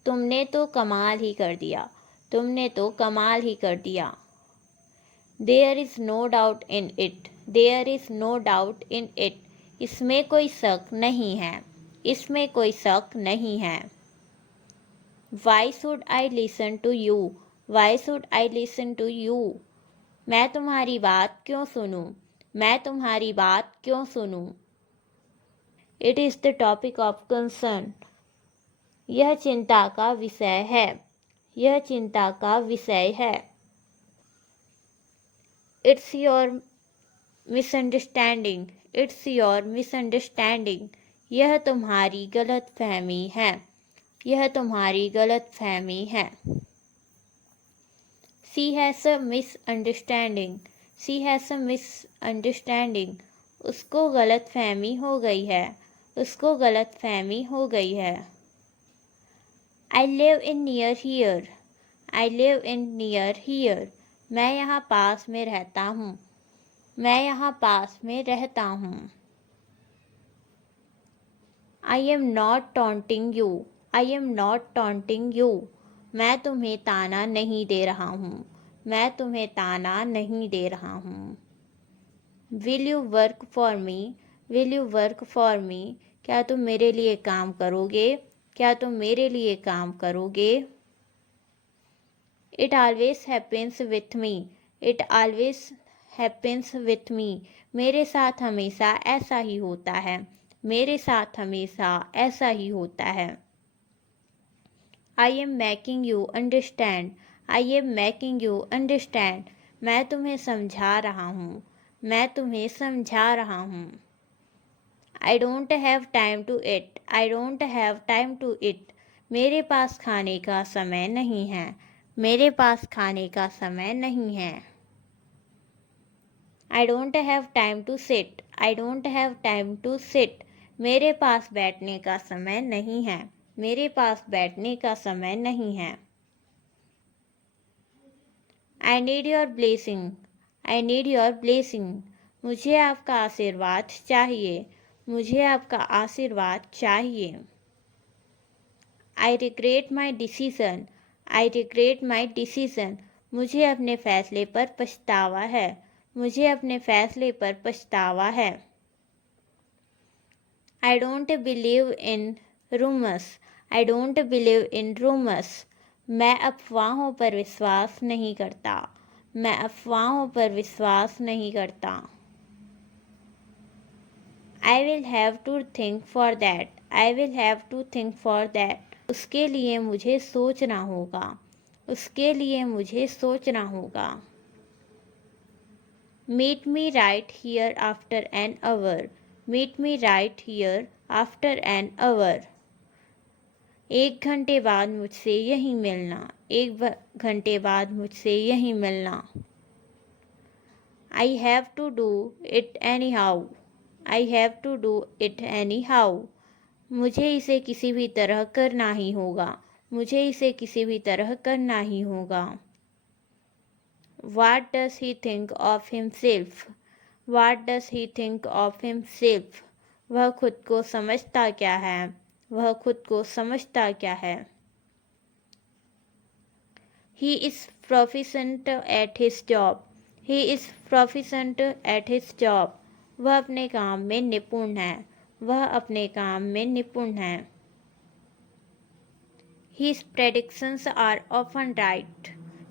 तुमने तो कमाल ही कर दिया. तुमने तो कमाल ही कर दिया. There is no doubt in it. There is no doubt in it. इसमें कोई शक नहीं है. इसमें कोई शक नहीं है. Why should I listen to you? Why should I listen to you? मैं तुम्हारी बात क्यों सुनूं? मैं तुम्हारी बात क्यों सुनूं? It is the topic of concern. यह चिंता का विषय है। यह चिंता का विषय है। It's your misunderstanding. It's your misunderstanding. यह तुम्हारी गलत फहमी है। यह तुम्हारी गलत फहमी है। She has a misunderstanding. She has a misunderstanding. उसको गलत फहमी हो गई है। उसको गलत फहमी हो गई है। I live in near here. I live in near here. मैं यहाँ पास में रहता हूँ। मैं यहाँ पास में रहता हूँ। I am not taunting you. I am not taunting you. मैं तुम्हें ताना नहीं दे रहा हूँ। मैं तुम्हें ताना नहीं दे रहा हूँ। Will you work for me? Will you work for me? क्या तुम मेरे लिए काम करोगे? क्या तुम मेरे लिए काम करोगे? It always happens with me. It always happens with me. मेरे साथ हमेशा ऐसा ही होता है। मेरे साथ हमेशा ऐसा ही होता है। I am making you understand. I am making you understand. मैं तुम्हें समझा रहा हूँ। मैं तुम्हें समझा रहा हूँ। I don't have time to eat. I don't have time to eat. मेरे पास खाने का समय नहीं है। मेरे पास खाने का समय नहीं है। I don't have time to sit. I don't have time to sit. मेरे पास बैठने का समय नहीं है। मेरे पास बैठने का समय नहीं है। I need your blessing. I need your blessing. मुझे आपका आशीर्वाद चाहिए। मुझे आपका आशीर्वाद चाहिए। I regret my decision. I regret my decision. मुझे अपने फैसले पर पछतावा है। मुझे अपने फैसले पर पछतावा है। I don't believe in rumors. I don't believe in rumors. मैं अफवाहों पर विश्वास नहीं करता। मैं अफवाहों पर विश्वास नहीं करता। I will have to think for that. I will have to think for that. उसके लिए मुझे सोचना होगा। उसके लिए मुझे सोचना होगा। Meet me right here after an hour. Meet me right here after an hour. 1 घंटे बाद मुझसे यहीं मिलना। 1 घंटे बाद मुझसे यहीं मिलना। I have to do it anyhow. I have to do it anyhow. मुझे इसे किसी भी तरह करना ही होगा। मुझे इसे किसी भी तरह करना ही होगा। What does he think of himself? What does he think of himself? वह खुद को समझता क्या है? वह खुद को समझता क्या है? He is proficient at his job. He is proficient at his job. वह अपने काम में निपुण है। वह अपने काम में निपुण है। His predictions are often right.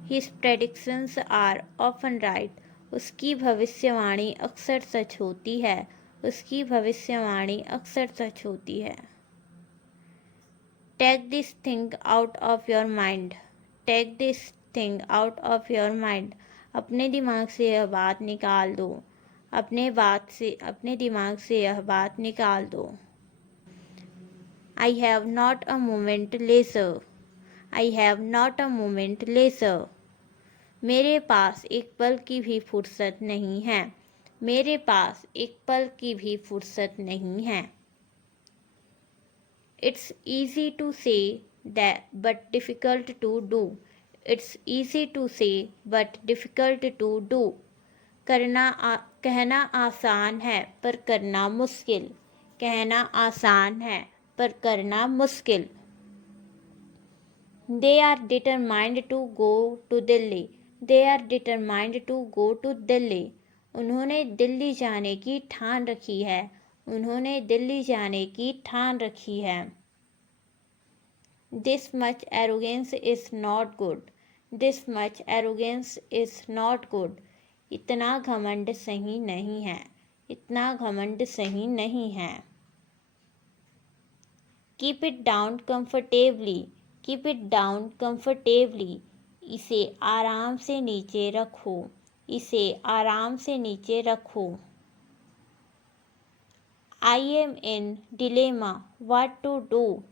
His predictions are often right. उसकी भविष्यवाणी अक्सर सच होती है। उसकी भविष्यवाणी अक्सर सच होती है। Take this thing out of your mind. Take this thing out of your mind. अपने दिमाग से यह बात निकाल दो। अपने दिमाग से यह बात निकाल दो। I have not a moment leisure. I have not a moment leisure. मेरे पास एक पल की भी फुर्सत नहीं है। मेरे पास एक पल की भी फुर्सत नहीं है। It's easy to say that but difficult to do. It's easy to say but difficult to do. कहना आसान है पर करना मुश्किल। कहना आसान है पर करना मुश्किल। They are determined to go to Delhi. They are determined to go to Delhi. उन्होंने दिल्ली जाने की ठान रखी है। उन्होंने दिल्ली जाने की ठान रखी है। This much arrogance is not good. This much arrogance is not good. इतना घमंड सही नहीं है, इतना घमंड सही नहीं है। Keep it down comfortably, keep it down comfortably, इसे आराम से नीचे रखो, इसे आराम से नीचे रखो। I am in dilemma what to do,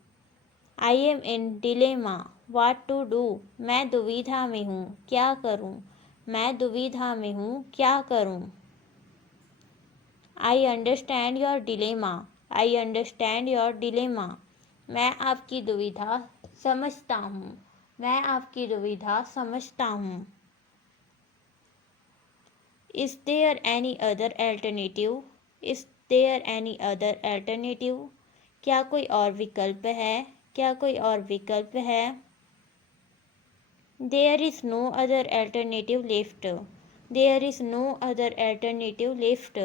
I am in dilemma what to do, मैं दुविधा में हूँ क्या करूँ, मैं दुविधा में हूँ क्या करूँ। I understand your dilemma, I understand your dilemma, मैं आपकी दुविधा समझता हूँ, मैं आपकी दुविधा समझता हूँ। Is there any other alternative, is there any other alternative, क्या कोई और विकल्प है, क्या कोई और विकल्प है। There is no other alternative left, there is no other alternative left,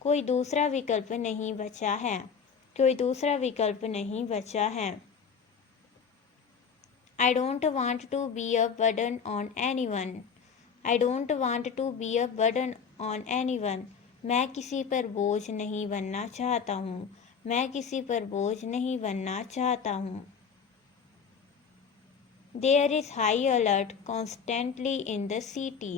कोई दूसरा विकल्प नहीं बचा है, कोई दूसरा विकल्प नहीं बचा है। I don't want to be a burden on anyone, I don't want to be a burden on anyone, मैं किसी पर बोझ नहीं बनना चाहता हूँ, मैं किसी पर बोझ नहीं बनना चाहता हूँ। There is high alert constantly in the city,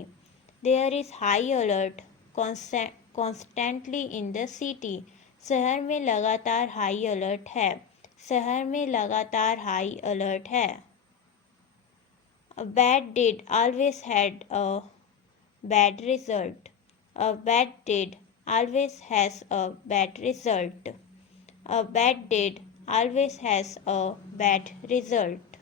there is high alert constantly in the city, शहर में लगातार हाई अलर्ट है, शहर में लगातार हाई अलर्ट है। A bad deed always had a bad result, a bad deed always has a bad result, a bad deed always has a bad result,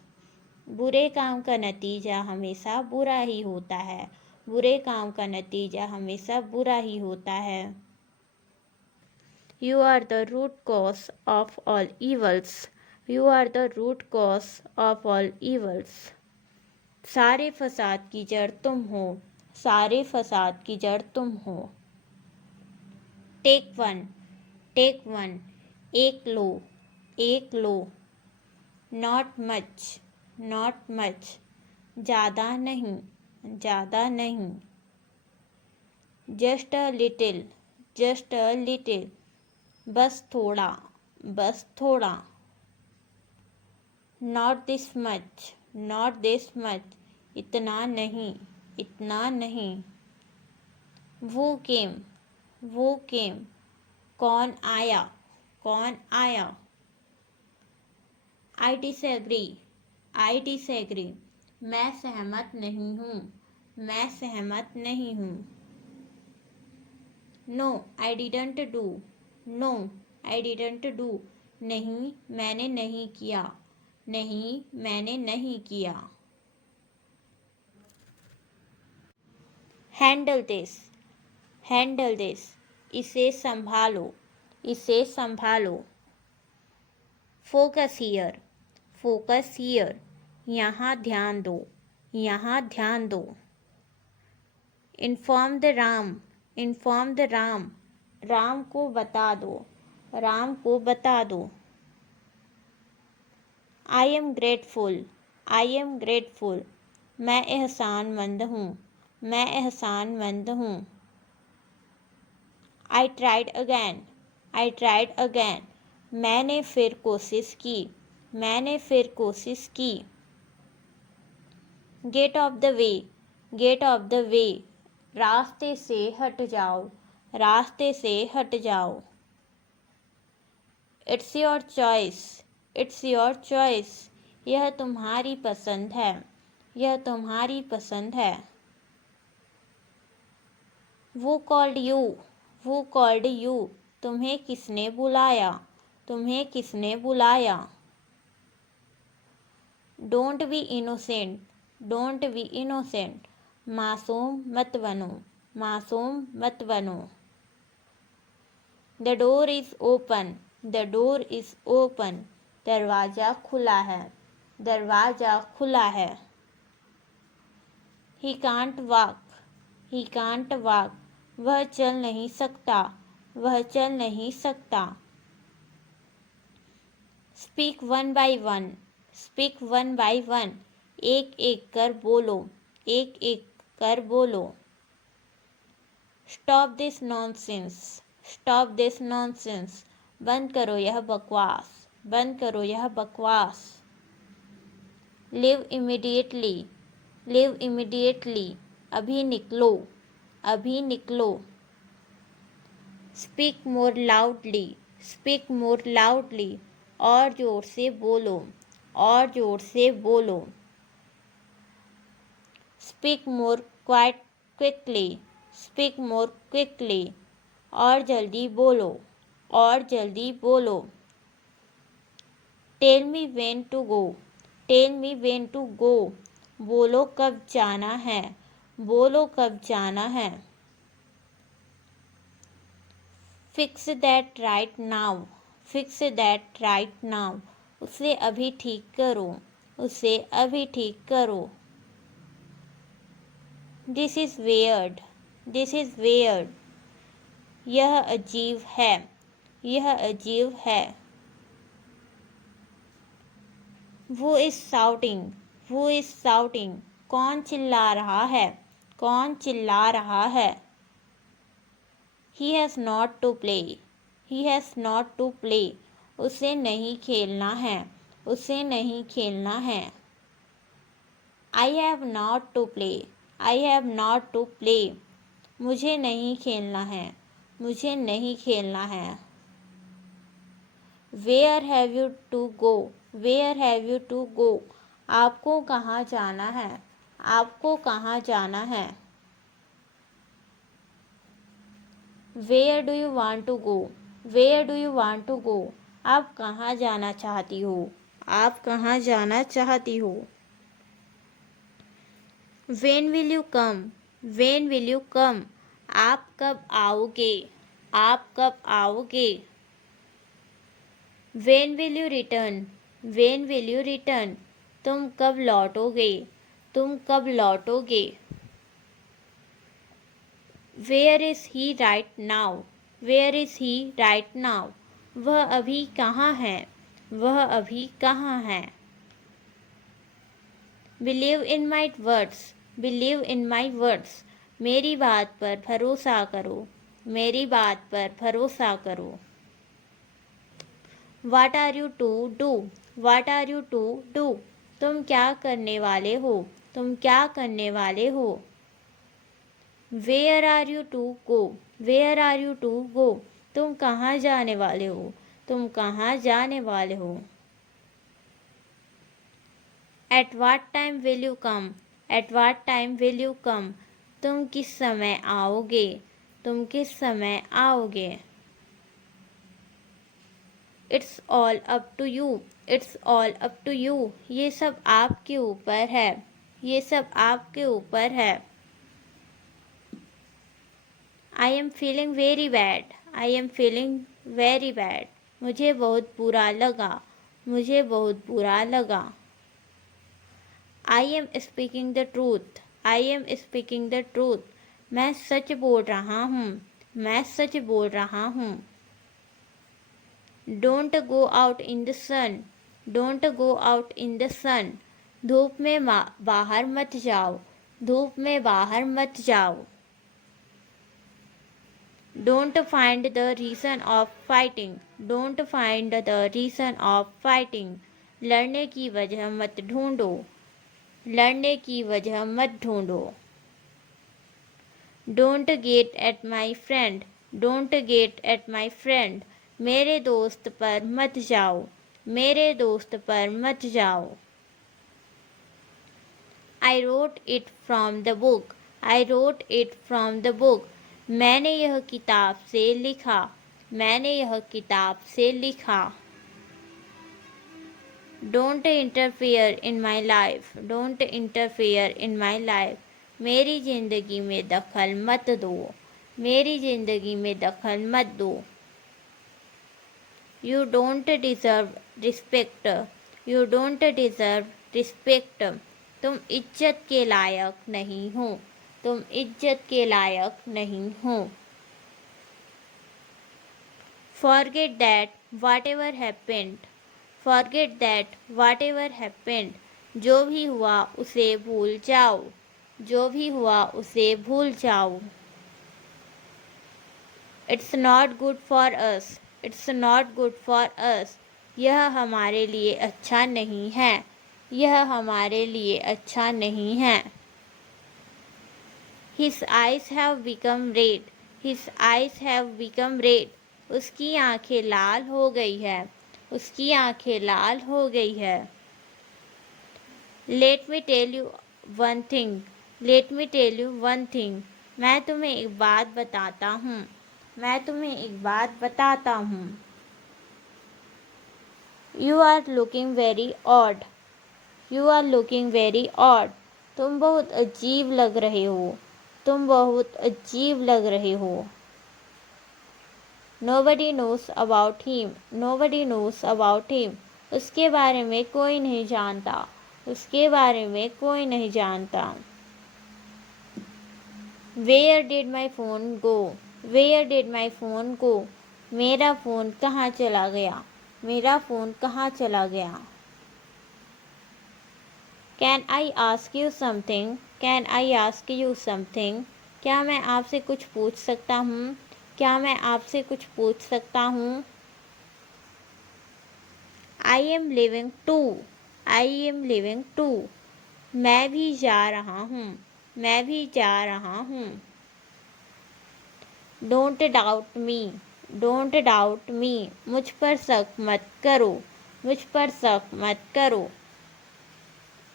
बुरे काम का नतीजा हमेशा बुरा ही होता है, बुरे काम का नतीजा हमेशा बुरा ही होता है। You are the root cause of all evils, you are the root cause of all evils, सारे फसाद की जड़ तुम हो, सारे फसाद की जड़ तुम हो। टेक वन, टेक वन, एक लो, एक लो। नॉट मच, नॉट मच, ज़्यादा नहीं, ज़्यादा नहीं। Just a little, just a little, बस थोड़ा, बस थोड़ा। Not this much, not this much, इतना नहीं, इतना नहीं। वो केम, वो केम, कौन आया, कौन आया। आई डिसएग्री, आई डिसएग्री, मैं सहमत नहीं हूँ, मैं सहमत नहीं हूँ। No I didn't do, no I didn't do, नहीं मैंने नहीं किया, नहीं मैंने नहीं किया। हैंडल दिस, हैंडल दिस, इसे संभालो, इसे संभालो। फोकस हियर, फोकस हियर, यहाँ ध्यान दो, यहाँ ध्यान दो। Inform the Ram, inform the Ram, Ram को बता दो, राम को बता दो। I am grateful, I am grateful, मैं एहसानमंद हूँ, मैं एहसानमंद हूँ। I tried again, I tried again, मैंने फिर कोशिश की, मैंने फिर कोशिश की। Get off the way, get off the way, रास्ते से हट जाओ, रास्ते से हट जाओ। It's your choice, it's your choice, यह तुम्हारी पसंद है, यह तुम्हारी पसंद है। वो कॉल्ड यू, वो कॉल्ड यू, तुम्हें किसने बुलाया, तुम्हें किसने बुलाया। Don't be innocent, don't be innocent, मासूम मत बनो, मासूम मत बनो। The door is open, the door is open, दरवाज़ा खुला है, दरवाज़ा खुला है। He can't walk, he can't walk, वह चल नहीं सकता, वह चल नहीं सकता। Speak one by one, speak one by one, एक एक कर बोलो, एक एक कर बोलो। Stop this nonsense, stop this nonsense, बंद करो यह बकवास, बंद करो यह बकवास। लिव इमीडिएटली, लिव इमीडिएटली, अभी निकलो, अभी निकलो। Speak more loudly, speak more loudly, और ज़ोर से बोलो, और ज़ोर से बोलो। Speak more quite quickly, speak more quickly, और जल्दी बोलो, और जल्दी बोलो। Tell me when to go, tell me when to go, बोलो कब जाना है, बोलो कब जाना है। Fix that right now, fix that right now, उसे अभी ठीक करो, उसे अभी ठीक करो। This is weird, this is weird, यह अजीब है, यह अजीब है। Who is shouting, who is shouting, कौन चिल्ला रहा है, कौन चिल्ला रहा है। He has not to play, he has not to play, उसे नहीं खेलना है, उसे नहीं खेलना है। I have not to play, I have not to play, मुझे नहीं खेलना है, मुझे नहीं खेलना है। Where have you to go, where have you to go, आपको कहाँ जाना है, आपको कहाँ जाना है। Where do you want to go, where do you want to go, आप कहाँ जाना चाहती हो, आप कहाँ जाना चाहती हो। When will you come, when will you come, आप कब आओगे, आप कब आओगे। When will you return, when will you return, तुम कब लौटोगे, तुम कब लौटोगे। Where is he right now, where is he right now, वह अभी कहाँ है, वह अभी कहाँ है। Believe in my words, believe in my words, मेरी बात पर भरोसा करो, मेरी बात पर भरोसा करो। What are you to do, what are you to do, तुम क्या करने वाले हो, तुम क्या करने वाले हो। Where are you to go, where are you to go, तुम कहाँ जाने वाले हो, तुम कहाँ जाने वाले हो। At what time will you come, at what time will you come, तुम किस समय आओगे, तुम किस समय आओगे। It's all up to you, it's all up to you, ये सब आपके ऊपर है, ये सब आपके ऊपर है। I am feeling very bad, I am feeling very bad, मुझे बहुत बुरा लगा, मुझे बहुत बुरा लगा। I am speaking the truth, I am speaking the truth, मैं सच बोल रहा हूँ, मैं सच बोल रहा हूँ। Don't go out in the sun, don't go out in the sun, धूप में बाहर मत जाओ, धूप में बाहर मत जाओ। Don't find the reason of fighting, don't find the reason of fighting, लड़ने की वजह मत ढूंढो, लड़ने की वजह मत ढूंढो। Don't get at my friend, don't get at my friend, मेरे दोस्त पर मत जाओ, मेरे दोस्त पर मत जाओ। I wrote it from the book, I wrote it from the book, मैंने यह किताब से लिखा, मैंने यह किताब से लिखा। Don't interfere in my life, don't interfere in my life, मेरी ज़िंदगी में दखल मत दो, मेरी ज़िंदगी में दखल मत दो। You don't deserve respect, you don't deserve respect, तुम इज्जत के लायक नहीं हो, तुम इज्जत के लायक नहीं हो। Forget that watt ever happened, forget that watt ever happened, जो भी हुआ उसे भूल जाओ, जो भी हुआ उसे भूल जाओ। It's not good for us, it's not good for us, यह हमारे लिए अच्छा नहीं है, यह हमारे लिए अच्छा नहीं है। His eyes have become red, his eyes have become red, उसकी आंखें लाल हो गई है, उसकी आंखें लाल हो गई है। Let me tell you one thing, let me tell you one thing, मैं तुम्हें एक बात बताता हूँ, मैं तुम्हें एक बात बताता हूँ। You are looking very odd, you are looking very odd, तुम बहुत अजीब लग रहे हो, तुम बहुत अजीब लग रहे हो। Nobody knows about him, nobody knows about him, उसके बारे में कोई नहीं जानता, उसके बारे में कोई नहीं जानता। Where did my phone go, where did my phone go, मेरा फ़ोन कहाँ चला गया, मेरा फ़ोन कहाँ चला गया। Can I ask you something, can I ask you something, क्या मैं आपसे कुछ पूछ सकता हूँ, क्या मैं आपसे कुछ पूछ सकता हूँ। I am leaving too, I am leaving too, मैं भी जा रहा हूँ, मैं भी जा रहा हूँ। Don't doubt me, don't doubt me, मुझ पर शक मत करो, मुझ पर शक मत करो।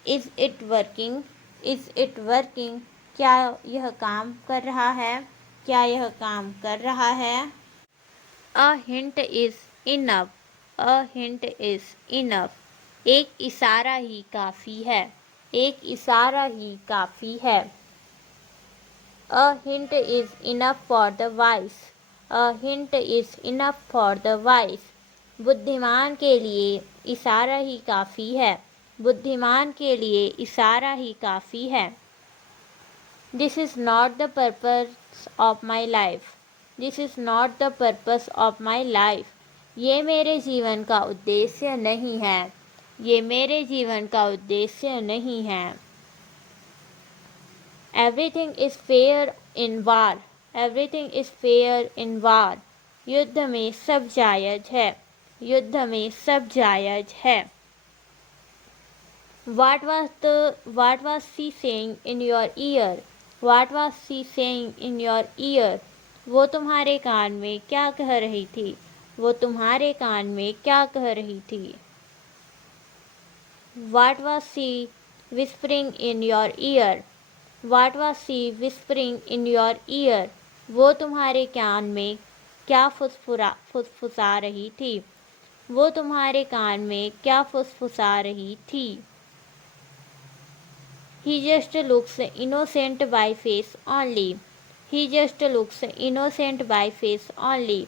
Is it working, is it working, क्या यह काम कर रहा है, क्या यह काम कर रहा है। A hint is enough, a hint is enough, एक इशारा ही काफ़ी है, एक इशारा ही काफ़ी है। A hint is enough for the wise, a hint is enough for the wise, बुद्धिमान के लिए इशारा ही काफ़ी है, बुद्धिमान के लिए इशारा ही काफ़ी है। This is not the purpose of my life, this is not the purpose of my life, ये मेरे जीवन का उद्देश्य नहीं है, ये मेरे जीवन का उद्देश्य नहीं है। Everything is fair in war, everything is fair in war, युद्ध में सब जायज है, युद्ध में सब जायज है। What was she saying in your ear, what was she saying in your ear, वो तुम्हारे कान में क्या कह रही थी, वो तुम्हारे कान में क्या कह रही थी। What was she whispering in your ear, What was she whispering in your ear, वो तुम्हारे कान में क्या फुसफुसा रही थी, वो तुम्हारे कान में क्या फुसफुसा रही थी। He just looks innocent by face only, he just looks innocent by face only,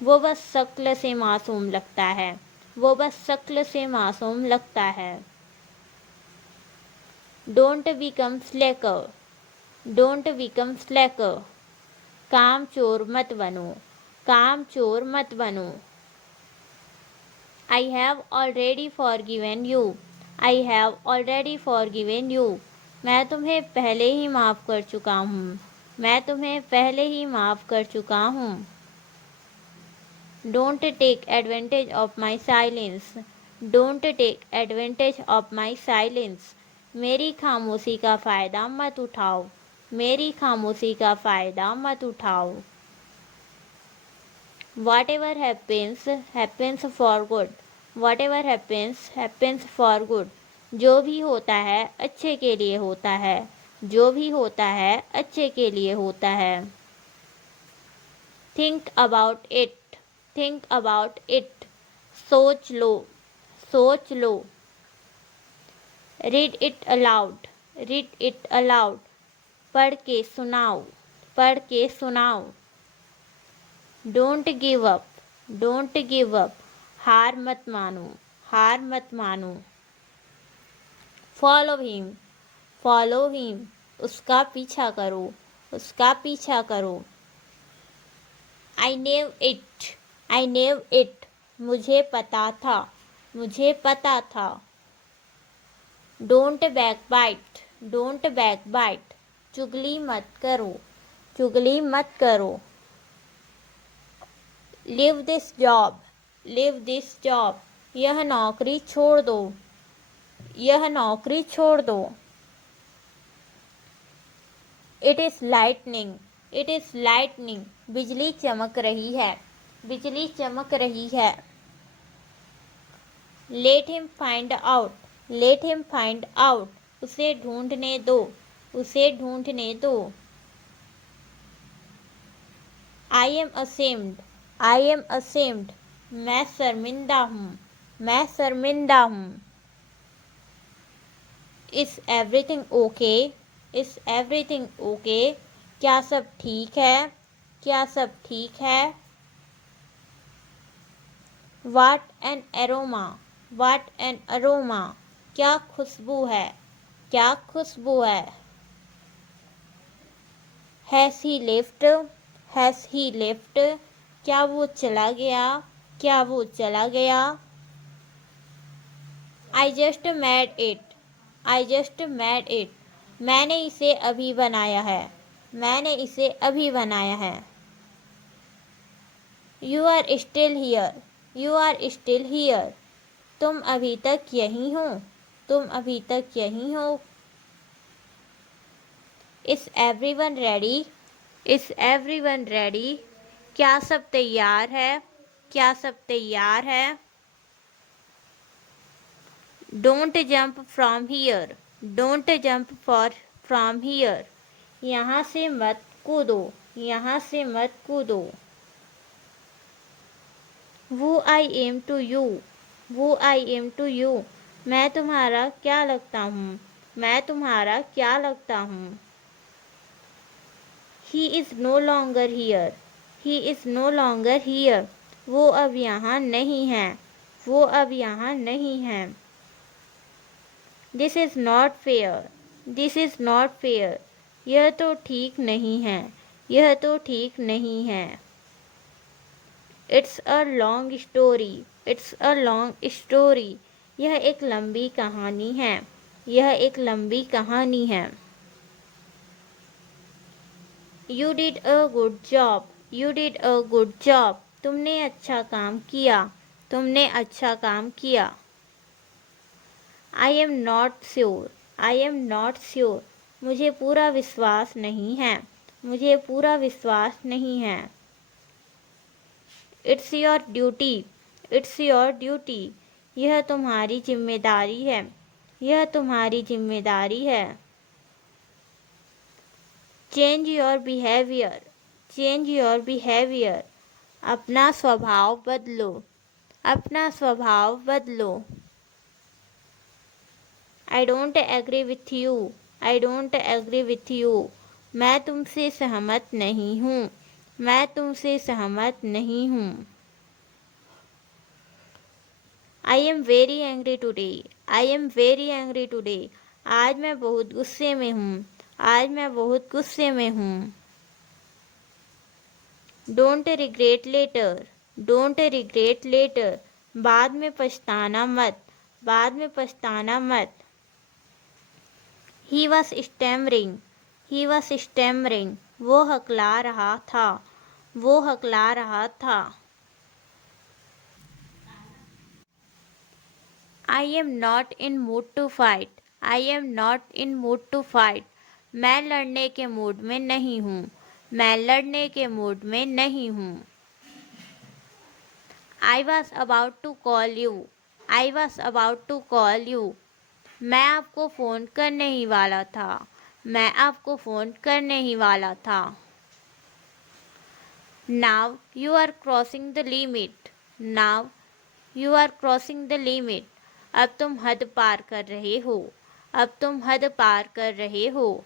वो बस शक्ल से मासूम लगता है, वो बस शक्ल से मासूम लगता है। Don't become slacker, don't become slacker, काम चोर मत बनो, काम चोर मत बनो। I have already forgiven you, I have already forgiven you, मैं तुम्हें पहले ही माफ़ कर चुका हूँ, मैं तुम्हें पहले ही माफ़ कर चुका हूँ। Don't take advantage of my silence, don't take advantage of my silence, मेरी खामोशी का फ़ायदा मत उठाओ, मेरी खामोशी का फ़ायदा मत उठाओ। Whatever happens, happens for good, whatever happens, happens for good, जो भी होता है अच्छे के लिए होता है, जो भी होता है अच्छे के लिए होता है। Think about it, think about it, सोच लो, सोच लो। Read it aloud, read it aloud, पढ़ के सुनाओ, पढ़ के सुनाओ। Don't give up, don't give up, हार मत मानो, हार मत मानो। Follow him, follow him, उसका पीछा करो, उसका पीछा करो। I knew it, I knew it, मुझे पता था, मुझे पता था। Don't backbite, don't backbite, चुगली मत करो, चुगली मत करो। Leave this job, leave this job, यह नौकरी छोड़ दो, यह नौकरी छोड़ दो। It is lightning, it is lightning, बिजली चमक रही है, बिजली चमक रही है। Let him find out, let him find out, उसे ढूंढने दो, उसे ढूंढने दो। I M ashamed, I am ashamed, मैं शर्मिंदा हूँ, मैं शर्मिंदा हूँ। Is everything okay, is everything okay, क्या सब ठीक है, क्या सब ठीक है। What an aroma, what an aroma, क्या खुशबू है, क्या खुशबू है। Has he left, has he left, क्या वो चला गया, क्या वो चला गया। I just made it, I just made it, मैंने इसे अभी बनाया है, मैंने इसे अभी बनाया है। You are still here, you are still here, तुम अभी तक यहीं हो, तुम अभी तक यहीं हो। Is everyone ready, is everyone ready, क्या सब तैयार है, क्या सब तैयार है। Don't jump from here, don't jump from here, यहाँ से मत कूदो, यहाँ से मत कूदो। वो आई एम टू यू, वो आई एम टू यू, मैं तुम्हारा क्या लगता हूँ, मैं तुम्हारा क्या लगता हूँ। He is no longer here, he is no longer here, वो अब यहाँ नहीं है, वो अब यहाँ नहीं है। This is not fair, this is not fair, यह तो ठीक नहीं है, यह तो ठीक नहीं है। It's a long story, it's a long story, यह एक लंबी कहानी है, यह एक लंबी कहानी है। You did a good job, you did a good job, तुमने अच्छा काम किया, तुमने अच्छा काम किया। आई am not sure, I am not sure, मुझे पूरा विश्वास नहीं है, मुझे पूरा विश्वास नहीं है। It's your duty, it's your duty, यह तुम्हारी जिम्मेदारी है, यह तुम्हारी जिम्मेदारी है। Change your behaviour, change your behaviour, अपना स्वभाव बदलो, अपना स्वभाव बदलो। I don't agree with you, I don't agree with you, मैं तुमसे सहमत नहीं हूँ, मैं तुमसे सहमत नहीं हूँ। I am very angry today, I am very angry today, आज मैं बहुत गुस्से में हूँ, आज मैं बहुत गुस्से में हूँ। Don't regret later, don't regret later, बाद में पछताना मत, बाद में पछताना मत। He was stammering, he was stammering, वो हकला रहा था, वो हकला रहा था। I am not in mood to fight, I am not in mood to fight, मैं लड़ने के मूड में नहीं हूँ, मैं लड़ने के मूड में नहीं हूँ। I was about to call you, I was about to call you, मैं आपको फ़ोन करने ही वाला था, मैं आपको फ़ोन करने ही वाला था। Now you are crossing the limit, now you are crossing the limit, अब तुम हद पार कर रहे हो, अब तुम हद पार कर रहे हो।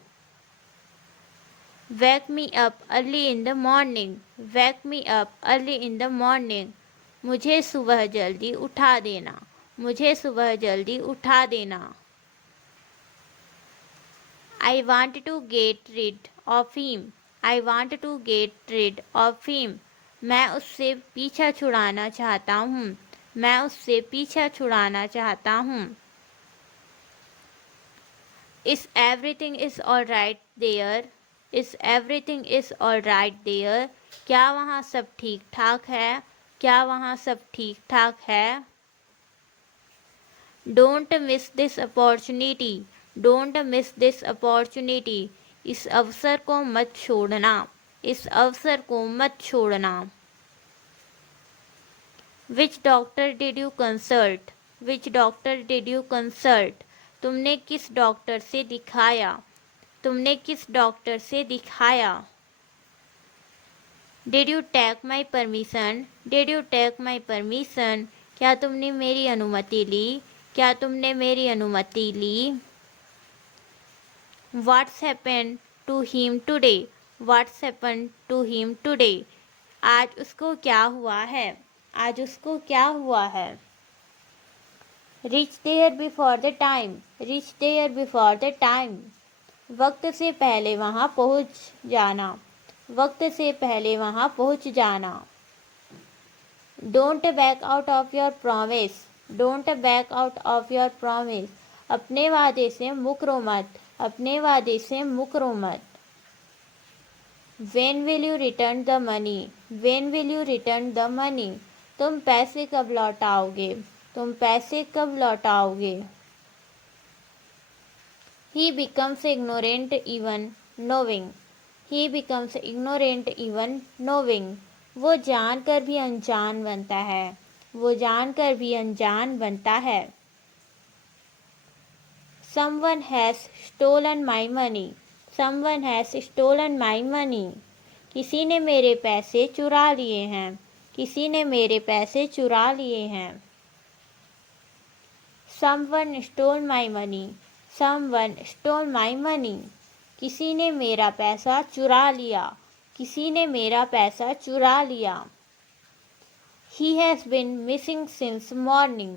Wake me up early in the morning, wake me up early in the morning, मुझे सुबह जल्दी उठा देना, मुझे सुबह जल्दी उठा देना। I want to get rid of him, I want to get rid of him, मैं उससे पीछा छुड़ाना चाहता हूँ, मैं उससे पीछा छुड़ाना चाहता हूँ। Is everything is all right there, is everything is all right there? क्या वहाँ सब ठीक ठाक है? क्या वहाँ सब ठीक ठाक है? Don't miss this opportunity, don't miss this opportunity, इस अवसर को मत छोड़ना, इस अवसर को मत छोड़ना। Which doctor did you consult, which doctor did you consult, तुमने किस डॉक्टर से दिखाया, तुमने किस डॉक्टर से दिखाया। Did you take my permission, did you take my permission, क्या तुमने मेरी अनुमति ली, क्या तुमने मेरी अनुमति ली। What's happened to him today, what's happened to him today, आज उसको क्या हुआ है, आज उसको क्या हुआ है। Reach there before the time, reach there before the time, वक्त से पहले वहाँ पहुँच जाना, वक्त से पहले वहाँ पहुँच जाना। Don't back out of your promise, don't back out of your promise, अपने वादे से मुकरो मत, अपने वादे से मुकरो मत। When will you return the money, when will you return the money, तुम पैसे कब लौटाओगे, तुम पैसे कब लौटाओगे। He becomes ignorant even knowing, he becomes ignorant even knowing, वो जानकर भी अनजान बनता है, वो जानकर भी अनजान बनता है। Someone has stolen my money, someone has stolen my money, किसी ने मेरे पैसे चुरा लिए हैं, किसी ने मेरे पैसे चुरा लिए हैं। Someone stole my money, someone stole my money, किसी ने मेरा पैसा चुरा लिया, किसी ने मेरा पैसा चुरा लिया। He has been missing since morning,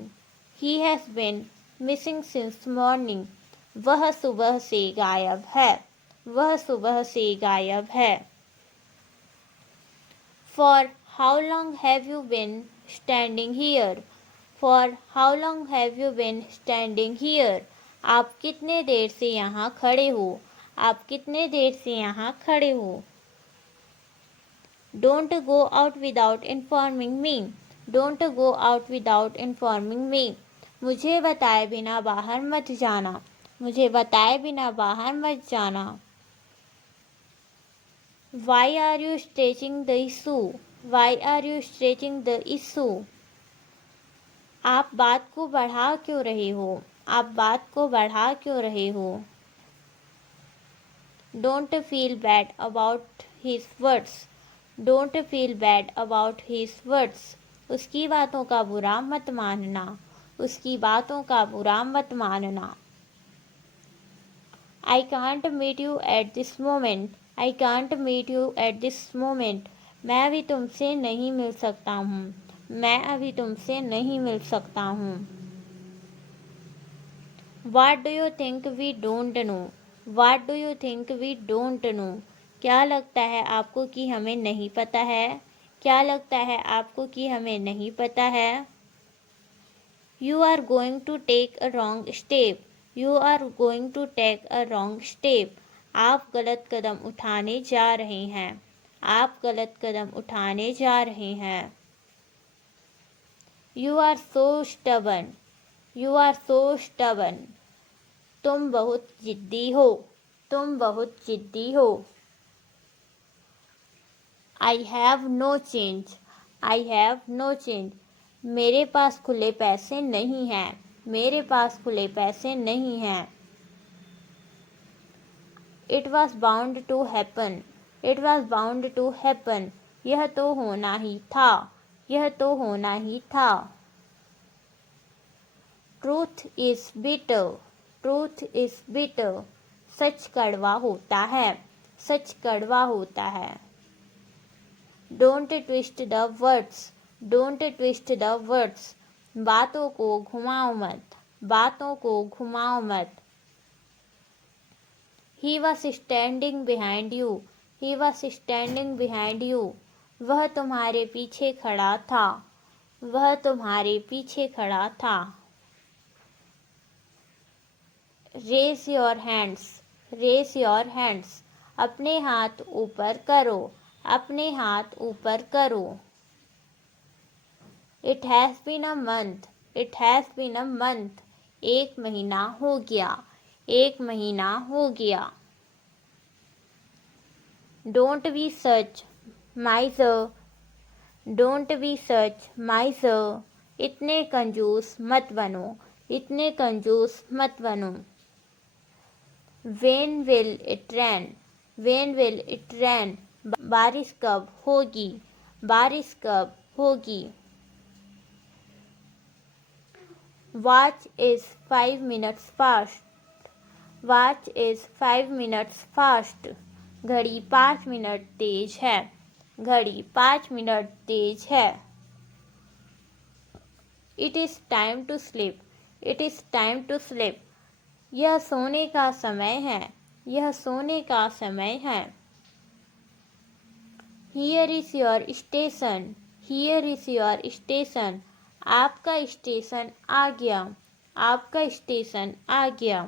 he has been missing since morning, वह सुबह से गायब है, वह सुबह से गायब है। For how long have you been standing here, for how long have you been standing here, आप कितने देर से यहाँ खड़े हो, आप कितने देर से यहाँ खड़े हो। Don't go out without informing me, don't go out without informing me, मुझे बताए बिना बाहर मत जाना, मुझे बताए बिना बाहर मत जाना। Why are you stretching the issue, why are you stretching the issue, आप बात को बढ़ा क्यों रहे हो, आप बात को बढ़ा क्यों रहे हो। Don't feel bad about his words, don't feel bad about his words, उसकी बातों का बुरा मत मानना, उसकी बातों का बुरा मत मानना। I can't meet you at this moment, I can't meet you at this moment, मैं अभी तुमसे नहीं मिल सकता हूँ, मैं अभी तुमसे नहीं मिल सकता हूँ। What do you think we don't know, what do you think we don't know, क्या लगता है आपको कि हमें नहीं पता है, क्या लगता है आपको कि हमें नहीं पता है। You are going to take a wrong step, you are going to take a wrong step, आप गलत कदम उठाने जा रहे हैं, आप गलत कदम उठाने जा रहे हैं। You are so stubborn, you are so stubborn, तुम बहुत जिद्दी हो, तुम बहुत जिद्दी हो। I have no change, I have no change, मेरे पास खुले पैसे नहीं हैं, मेरे पास खुले पैसे नहीं हैं। It was bound to happen, it was bound to happen, यह तो होना ही था, यह तो होना ही था। Truth is bitter, truth is bitter, सच कड़वा होता है, सच कड़वा होता है। Don't twist the words, don't twist the words, बातों को घुमाओ मत, बातों को घुमाओ मत। He was standing behind you, he was standing behind you, वह तुम्हारे पीछे खड़ा था, वह तुम्हारे पीछे खड़ा था। Raise your hands, raise your hands, अपने हाथ ऊपर करो, अपने हाथ ऊपर करो। It has been a month, it has been a month. एक महीना हो गया, एक महीना हो गया। Don't be such miser, don't be such miser. इतने कंजूस मत बनो, इतने कंजूस मत बनो। When will it rain? When will it rain? बारिश कब होगी, बारिश कब होगी। Watch is 5 minutes fast. Watch is 5 minutes fast. घड़ी 5 मिनट तेज है, घड़ी 5 मिनट तेज है। It is time to sleep. It is time to sleep. यह सोने का समय है, यह सोने का समय है। Here is your station. Here is your station. आपका स्टेशन आ गया, आपका स्टेशन आ गया।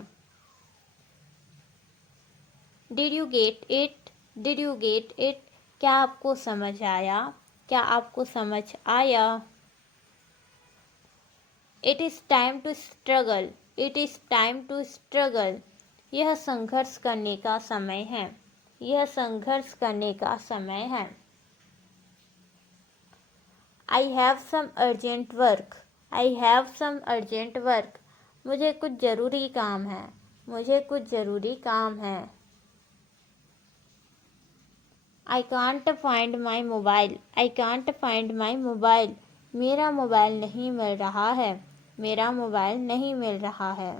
Did you get it? Did you get it? क्या आपको समझ आया, क्या आपको समझ आया। It is time to struggle. It is time to struggle. यह संघर्ष करने का समय है, यह संघर्ष करने का समय है। I have some urgent work. I have some urgent work. मुझे कुछ ज़रूरी काम है, मुझे कुछ ज़रूरी काम है। I can't find my mobile. I can't find my mobile. मेरा मोबाइल नहीं मिल रहा है, मेरा मोबाइल नहीं मिल रहा है।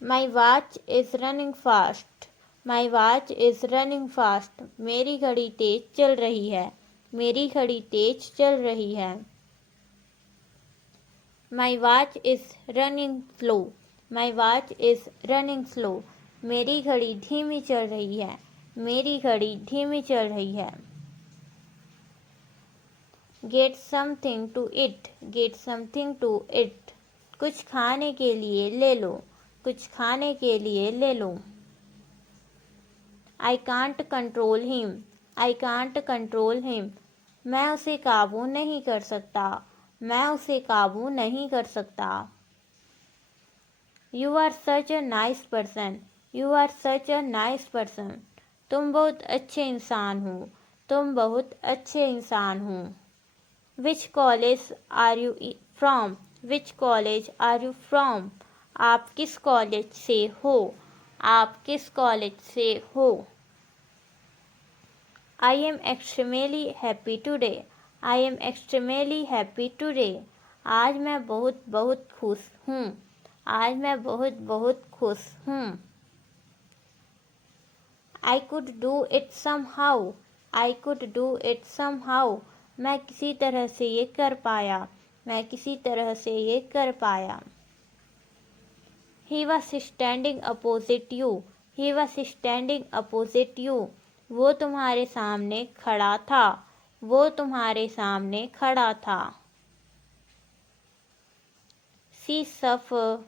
My watch is running fast. My watch is running fast. मेरी घड़ी तेज चल रही है, मेरी घड़ी तेज चल रही है। My watch is running slow. My watch is running slow. मेरी घड़ी धीमी चल रही है, मेरी घड़ी धीमी चल रही है। Get something to eat. Get something to eat. कुछ खाने के लिए ले लो, कुछ खाने के लिए ले लो। I can't control him. I can't control him. मैं उसे काबू नहीं कर सकता, मैं उसे काबू नहीं कर सकता। You are such a nice person. You are such a nice person. तुम बहुत अच्छे इंसान हो, तुम बहुत अच्छे इंसान हो। Which college are you from? Which college are you from? आप किस कॉलेज से हो, आप किस कॉलेज से हो। I am extremely happy today. I am extremely happy today. आज मैं बहुत बहुत खुश हूँ, आज मैं बहुत बहुत खुश हूँ। I could do it somehow. I could do it somehow. मैं किसी तरह से ये कर पाया, मैं किसी तरह से ये कर पाया। He was standing opposite you. He was standing opposite you. वो तुम्हारे सामने खड़ा था, वो तुम्हारे सामने खड़ा था। She suffered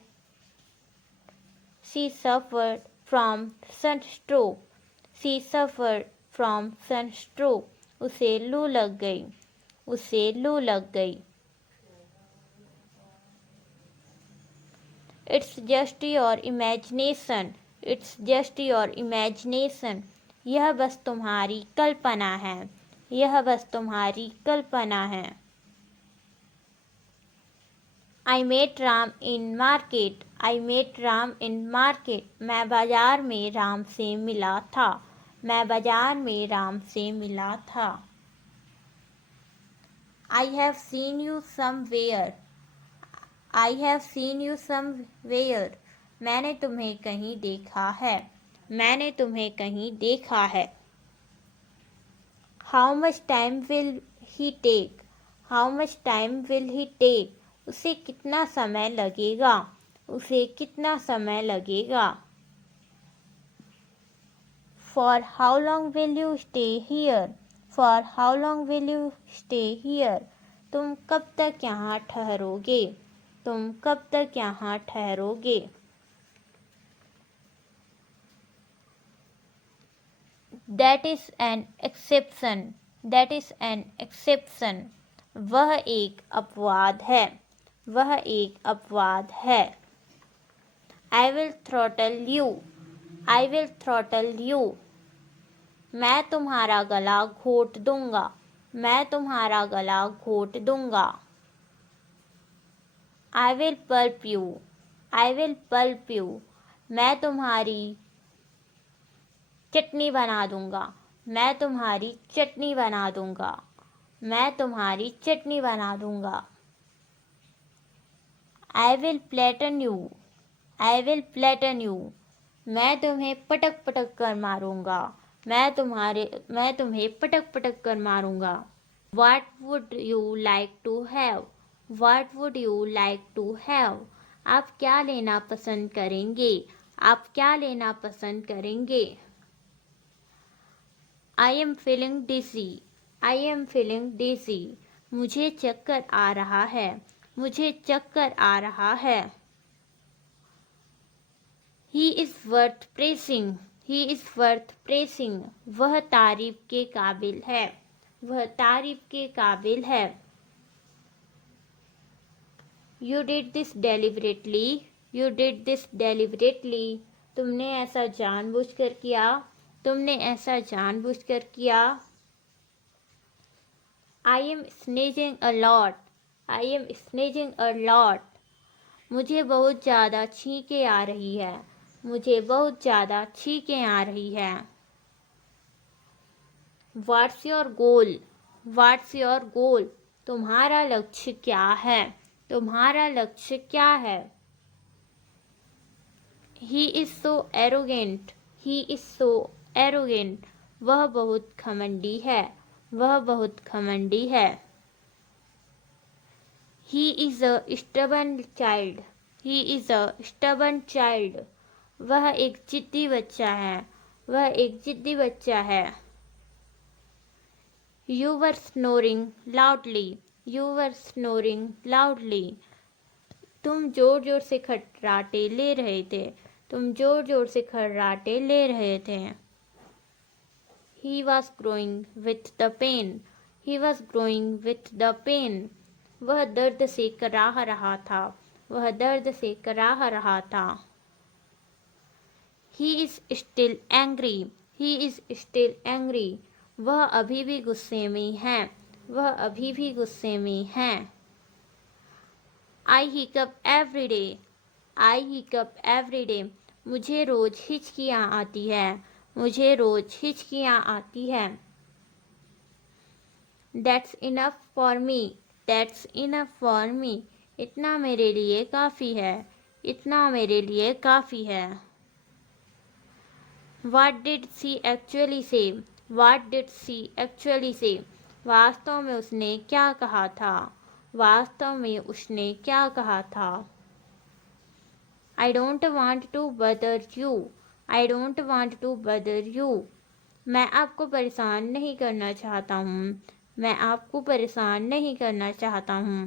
from sunstroke. She suffered from sunstroke. उसे लू लग गई, उसे लू लग गई। It's just your imagination. It's just your imagination. यह बस तुम्हारी कल्पना है, यह बस तुम्हारी कल्पना है। I met Ram in market. I met Ram in market. मैं बाजार में राम से मिला था, मैं बाजार में राम से मिला था। I have seen you somewhere. I have seen you somewhere. मैंने तुम्हें कहीं देखा है, मैंने तुम्हें कहीं देखा है। How much time will he take? How much time will he take? उसे कितना समय लगेगा, उसे कितना समय लगेगा। For how long will you stay here? For how long will you stay here? तुम कब तक यहाँ ठहरोगे, तुम कब तक यहाँ ठहरोगे। That is an exception, that is an exception, वह एक अपवाद है, वह एक अपवाद है। I will throttle you, I will throttle you, मैं तुम्हारा गला घोट दूंगा, मैं तुम्हारा गला घोट दूंगा। I will pulp you, I will pulp you, मैं तुम्हारी चटनी बना दूंगा, मैं तुम्हारी चटनी बना दूंगा, मैं तुम्हारी चटनी बना दूंगा। I will flatten you, I will flatten you, मैं तुम्हें पटक पटक कर मारूंगा, मैं तुम्हें पटक पटक कर मारूंगा। What would you like to have? What would you like to have? आप क्या लेना पसंद करेंगे? आप क्या लेना पसंद करेंगे? I am feeling dizzy. I am feeling dizzy. मुझे चक्कर आ रहा है, मुझे चक्कर आ रहा है। He is worth praising. He is worth praising. वह तारीफ के काबिल है, वह तारीफ के काबिल है। You did this deliberately. You did this deliberately. तुमने ऐसा जानबूझकर किया, तुमने ऐसा जानबूझकर किया। I am sneezing a lot. I am sneezing a lot. मुझे बहुत ज़्यादा छींकें आ रही है, मुझे बहुत ज़्यादा छींकें आ रही है। What's your goal? What's your goal? तुम्हारा लक्ष्य क्या है? तुम्हारा लक्ष्य क्या है? He is so arrogant. He is so arrogant. वह बहुत घमंडी है, वह बहुत घमंडी है। He is a stubborn child. He is a stubborn child. वह एक जिद्दी बच्चा है, वह एक जिद्दी बच्चा है। You were snoring loudly. You were snoring loudly. तुम जोर जोर से खर्राटे ले रहे थे, तुम जोर जोर से खर्राटे ले रहे थे। He was growing with the pain. He was growing with the pain. वह दर्द से कराह रहा था, वह दर्द से कराह रहा था। He is still angry. He is still angry. वह अभी भी गुस्से में है, वह अभी भी गुस्से में है। I hiccup every day. I hiccup every day. मुझे रोज हिचकियाँ आती है, मुझे रोज हिचकियाँ आती है। That's enough for me. That's enough for me. इतना मेरे लिए काफ़ी है, इतना मेरे लिए काफ़ी है। What did she actually say? What did she actually say? वास्तव में उसने क्या कहा था? वास्तव में उसने क्या कहा था? I don't want to bother you. I don't want to bother you. मैं आपको परेशान नहीं करना चाहता हूँ, मैं आपको परेशान नहीं करना चाहता हूँ।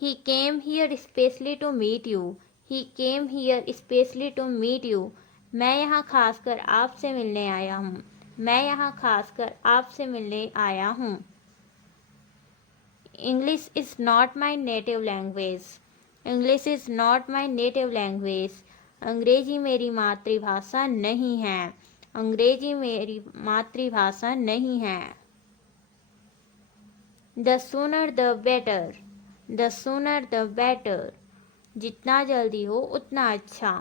He came here especially to meet you. He came here especially to meet you. मैं यहाँ खासकर आपसे मिलने आया हूँ, मैं यहाँ खासकर आपसे मिलने आया हूँ। English is not my native language. English is not my native language. अंग्रेजी मेरी मातृभाषा नहीं है, अंग्रेजी मेरी मातृभाषा नहीं है। The sooner the better. The sooner the better. जितना जल्दी हो उतना अच्छा,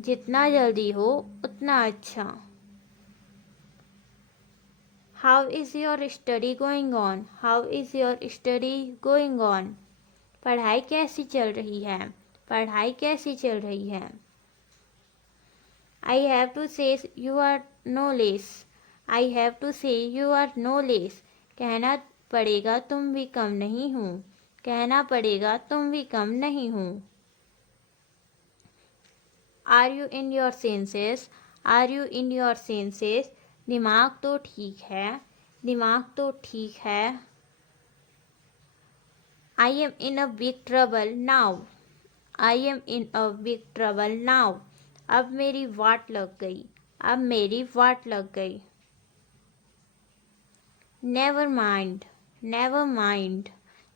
जितना जल्दी हो उतना अच्छा। How is your study going on? How is your study going on? पढ़ाई कैसी चल रही है? पढ़ाई कैसी चल रही है? I have to say you are no less. I have to say you are no less. कहना पड़ेगा तुम भी कम नहीं हो, कहना पड़ेगा तुम भी कम नहीं हो। Are you in your senses? Are you in your senses? दिमाग तो ठीक है, दिमाग तो ठीक है। I am in a big trouble now. I am in a big trouble now. अब मेरी वाट लग गई, अब मेरी वाट लग गई। नेवर माइंड, नेवर माइंड,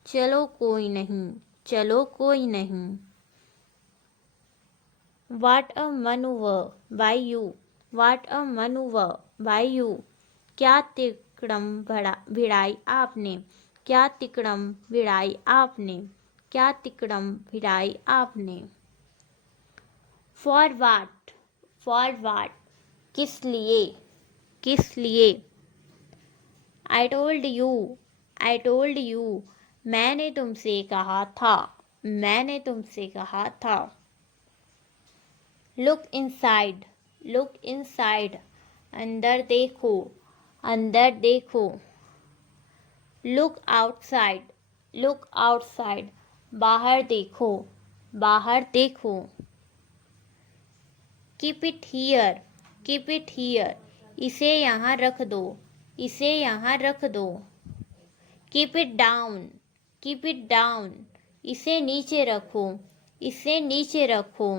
चलो कोई नहीं, चलो कोई नहीं। What a manoeuvre by you, what a manoeuvre by you, क्या तिकड़म भिड़ाई आपने, क्या तिकड़म भिड़ाई आपने, क्या तिकड़म भिड़ाई आपने। फॉर वाट, फॉर वाट, किस लिए, किस लिए। आई told you, I told you, मैंने तुमसे कहा था, मैंने तुमसे कहा था। लुक इनसाइड, लुक इनसाइड, अंदर देखो, अंदर देखो। लुक आउटसाइड, लुक आउटसाइड, बाहर देखो, बाहर देखो। Keep it here, keep it here, इसे यहाँ रख दो, इसे यहाँ रख दो। Keep it down, keep it down, इसे नीचे रखो, इसे नीचे रखो।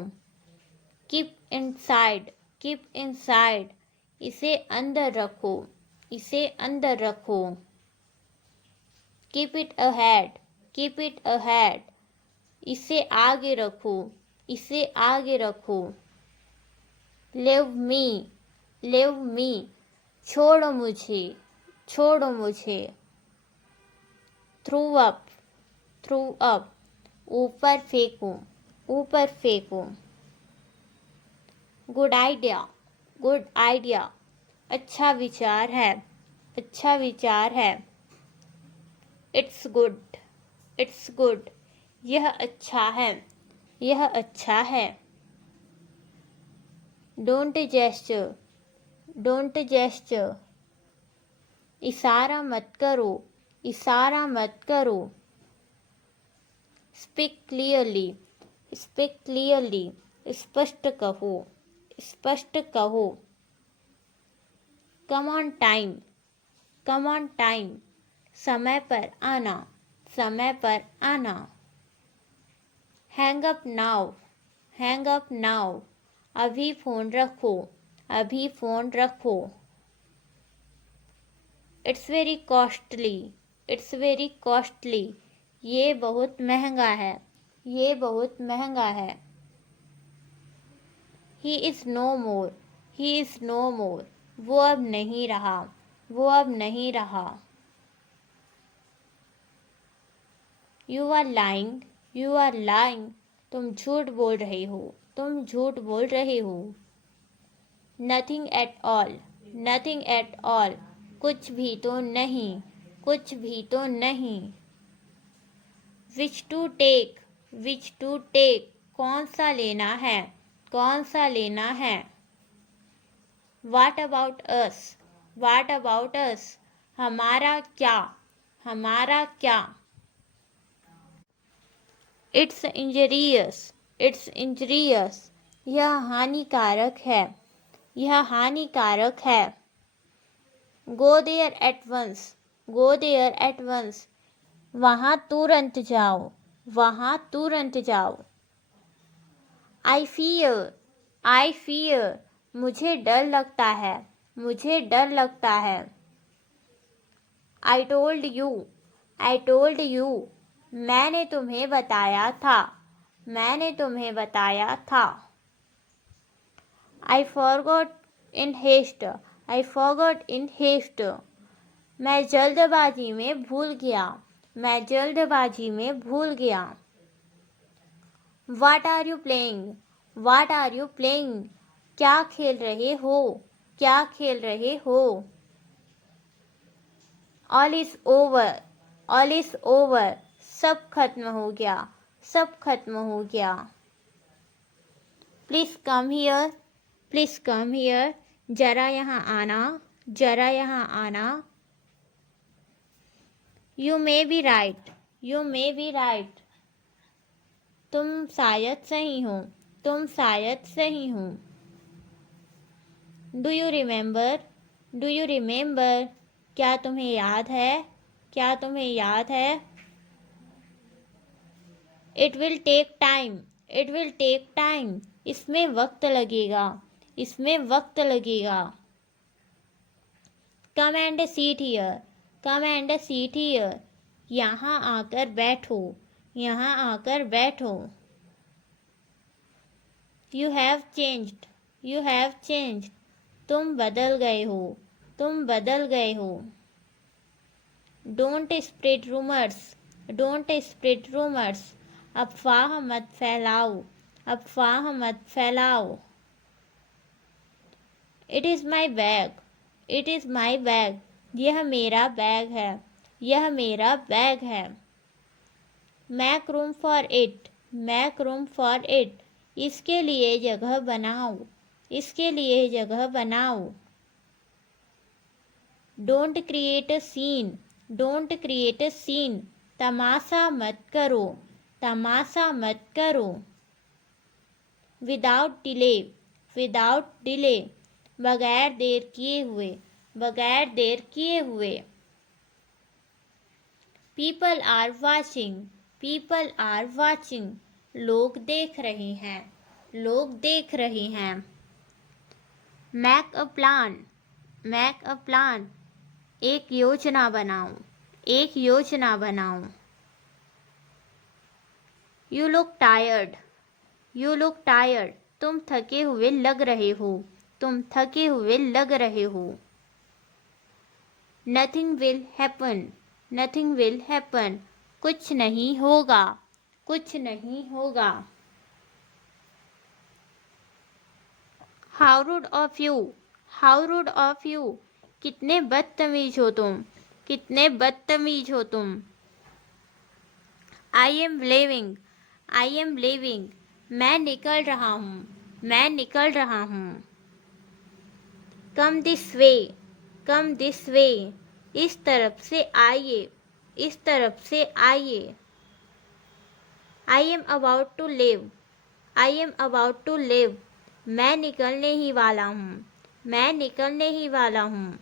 कीप इनसाइड, कीप इनसाइड, इसे अंदर रखो, इसे अंदर रखो। Keep it ahead, keep it ahead, इसे आगे रखो, इसे आगे रखो। लिव मी, लिव मी, छोड़ो मुझे, छोड़ो मुझे। थ्रू अप, थ्रू अप, ऊपर फेंको, ऊपर फेंको। गुड आइडिया, गुड आइडिया, अच्छा विचार है, अच्छा विचार है। इट्स गुड, इट्स गुड, यह अच्छा है, यह अच्छा है। डोंट जेस्चर, डोंट जेस्चर, इशारा मत करो, इशारा मत करो। स्पीक क्लियरली, स्पीक क्लियरली, स्पष्ट कहो, स्पष्ट कहो। Come on time, come on time, समय पर आना, समय पर आना। Hang up now, hang up now, अभी फ़ोन रखो, अभी फ़ोन रखो। It's very costly, it's very costly, ये बहुत महंगा है, ये बहुत महंगा है। He is no more, he is no more, वो अब नहीं रहा, वो अब नहीं रहा। You are lying, you are lying, तुम झूठ बोल रहे हो, तुम झूठ बोल रहे हो। Nothing at all, nothing at all, कुछ भी तो नहीं, कुछ भी तो नहीं। Which to take, which to take, कौन सा लेना है, कौन सा लेना है। What about us, what about us, हमारा क्या, हमारा क्या। इट्स इंजरियस, इट्स इंजरियस, यह हानिकारक है, यह हानिकारक है। Go there at once, go there at once, वहाँ तुरंत जाओ, वहाँ तुरंत जाओ। आई फियर, आई फियर, मुझे डर लगता है, मुझे डर लगता है। I told you, I told you, मैंने तुम्हें बताया था, मैंने तुम्हें बताया था। I forgot in haste, I forgot in haste, मैं जल्दबाजी में भूल गया, मैं जल्दबाजी में भूल गया। What are you playing, what are you playing, क्या खेल रहे हो, क्या खेल रहे हो। All is over, all is over, सब खत्म हो गया, सब खत्म हो गया। Please come here, please come here, जरा यहाँ आना, जरा यहाँ आना। You may be right, you may be right, तुम शायद सही हो, तुम शायद सही हो। Do you remember, do you remember, क्या तुम्हें याद है, क्या तुम्हें याद है। It will take time, it will take time, इसमें वक्त लगेगा, इसमें वक्त लगेगा। Come and sit here, come and sit here, यहाँ आकर बैठो, यहाँ आकर बैठो। You have changed, you have changed, तुम बदल गए हो, तुम बदल गए हो। Don't spread rumours, don't spread rumours, अफवाह मत फैलाओ, अफवाह मत फैलाओ। It is my bag, it is my bag, यह मेरा बैग है, यह मेरा बैग है। Make room for it, make room for it, इसके लिए जगह बनाओ, इसके लिए जगह बनाओ। Don't create a scene, don't create a scene, तमाशा मत करो, तमाशा मत करो। विदाउट डिले, विदाउट डिले, बगैर देर किए हुए, बगैर देर किए हुए। People are watching, people are watching, लोग देख रहे हैं, लोग देख रहे हैं। Make a plan, make a plan, एक योजना बनाओ, एक योजना बनाओ। You look tired, you look tired, तुम थके हुए लग रहे हो, तुम थके हुए लग रहे हो। Nothing will happen, nothing will happen, कुछ नहीं होगा, कुछ नहीं होगा। How root of you, how root of you, कितने बदतमीज हो तुम, कितने बदतमीज हो तुम। I am living, I am living, मैं निकल रहा हूँ, मैं निकल रहा हूँ। Come this way, come this way, इस तरफ से आइए, इस तरफ से आइए। I am about to leave, I am about to leave, मैं निकलने ही वाला हूँ, मैं निकलने ही वाला हूँ।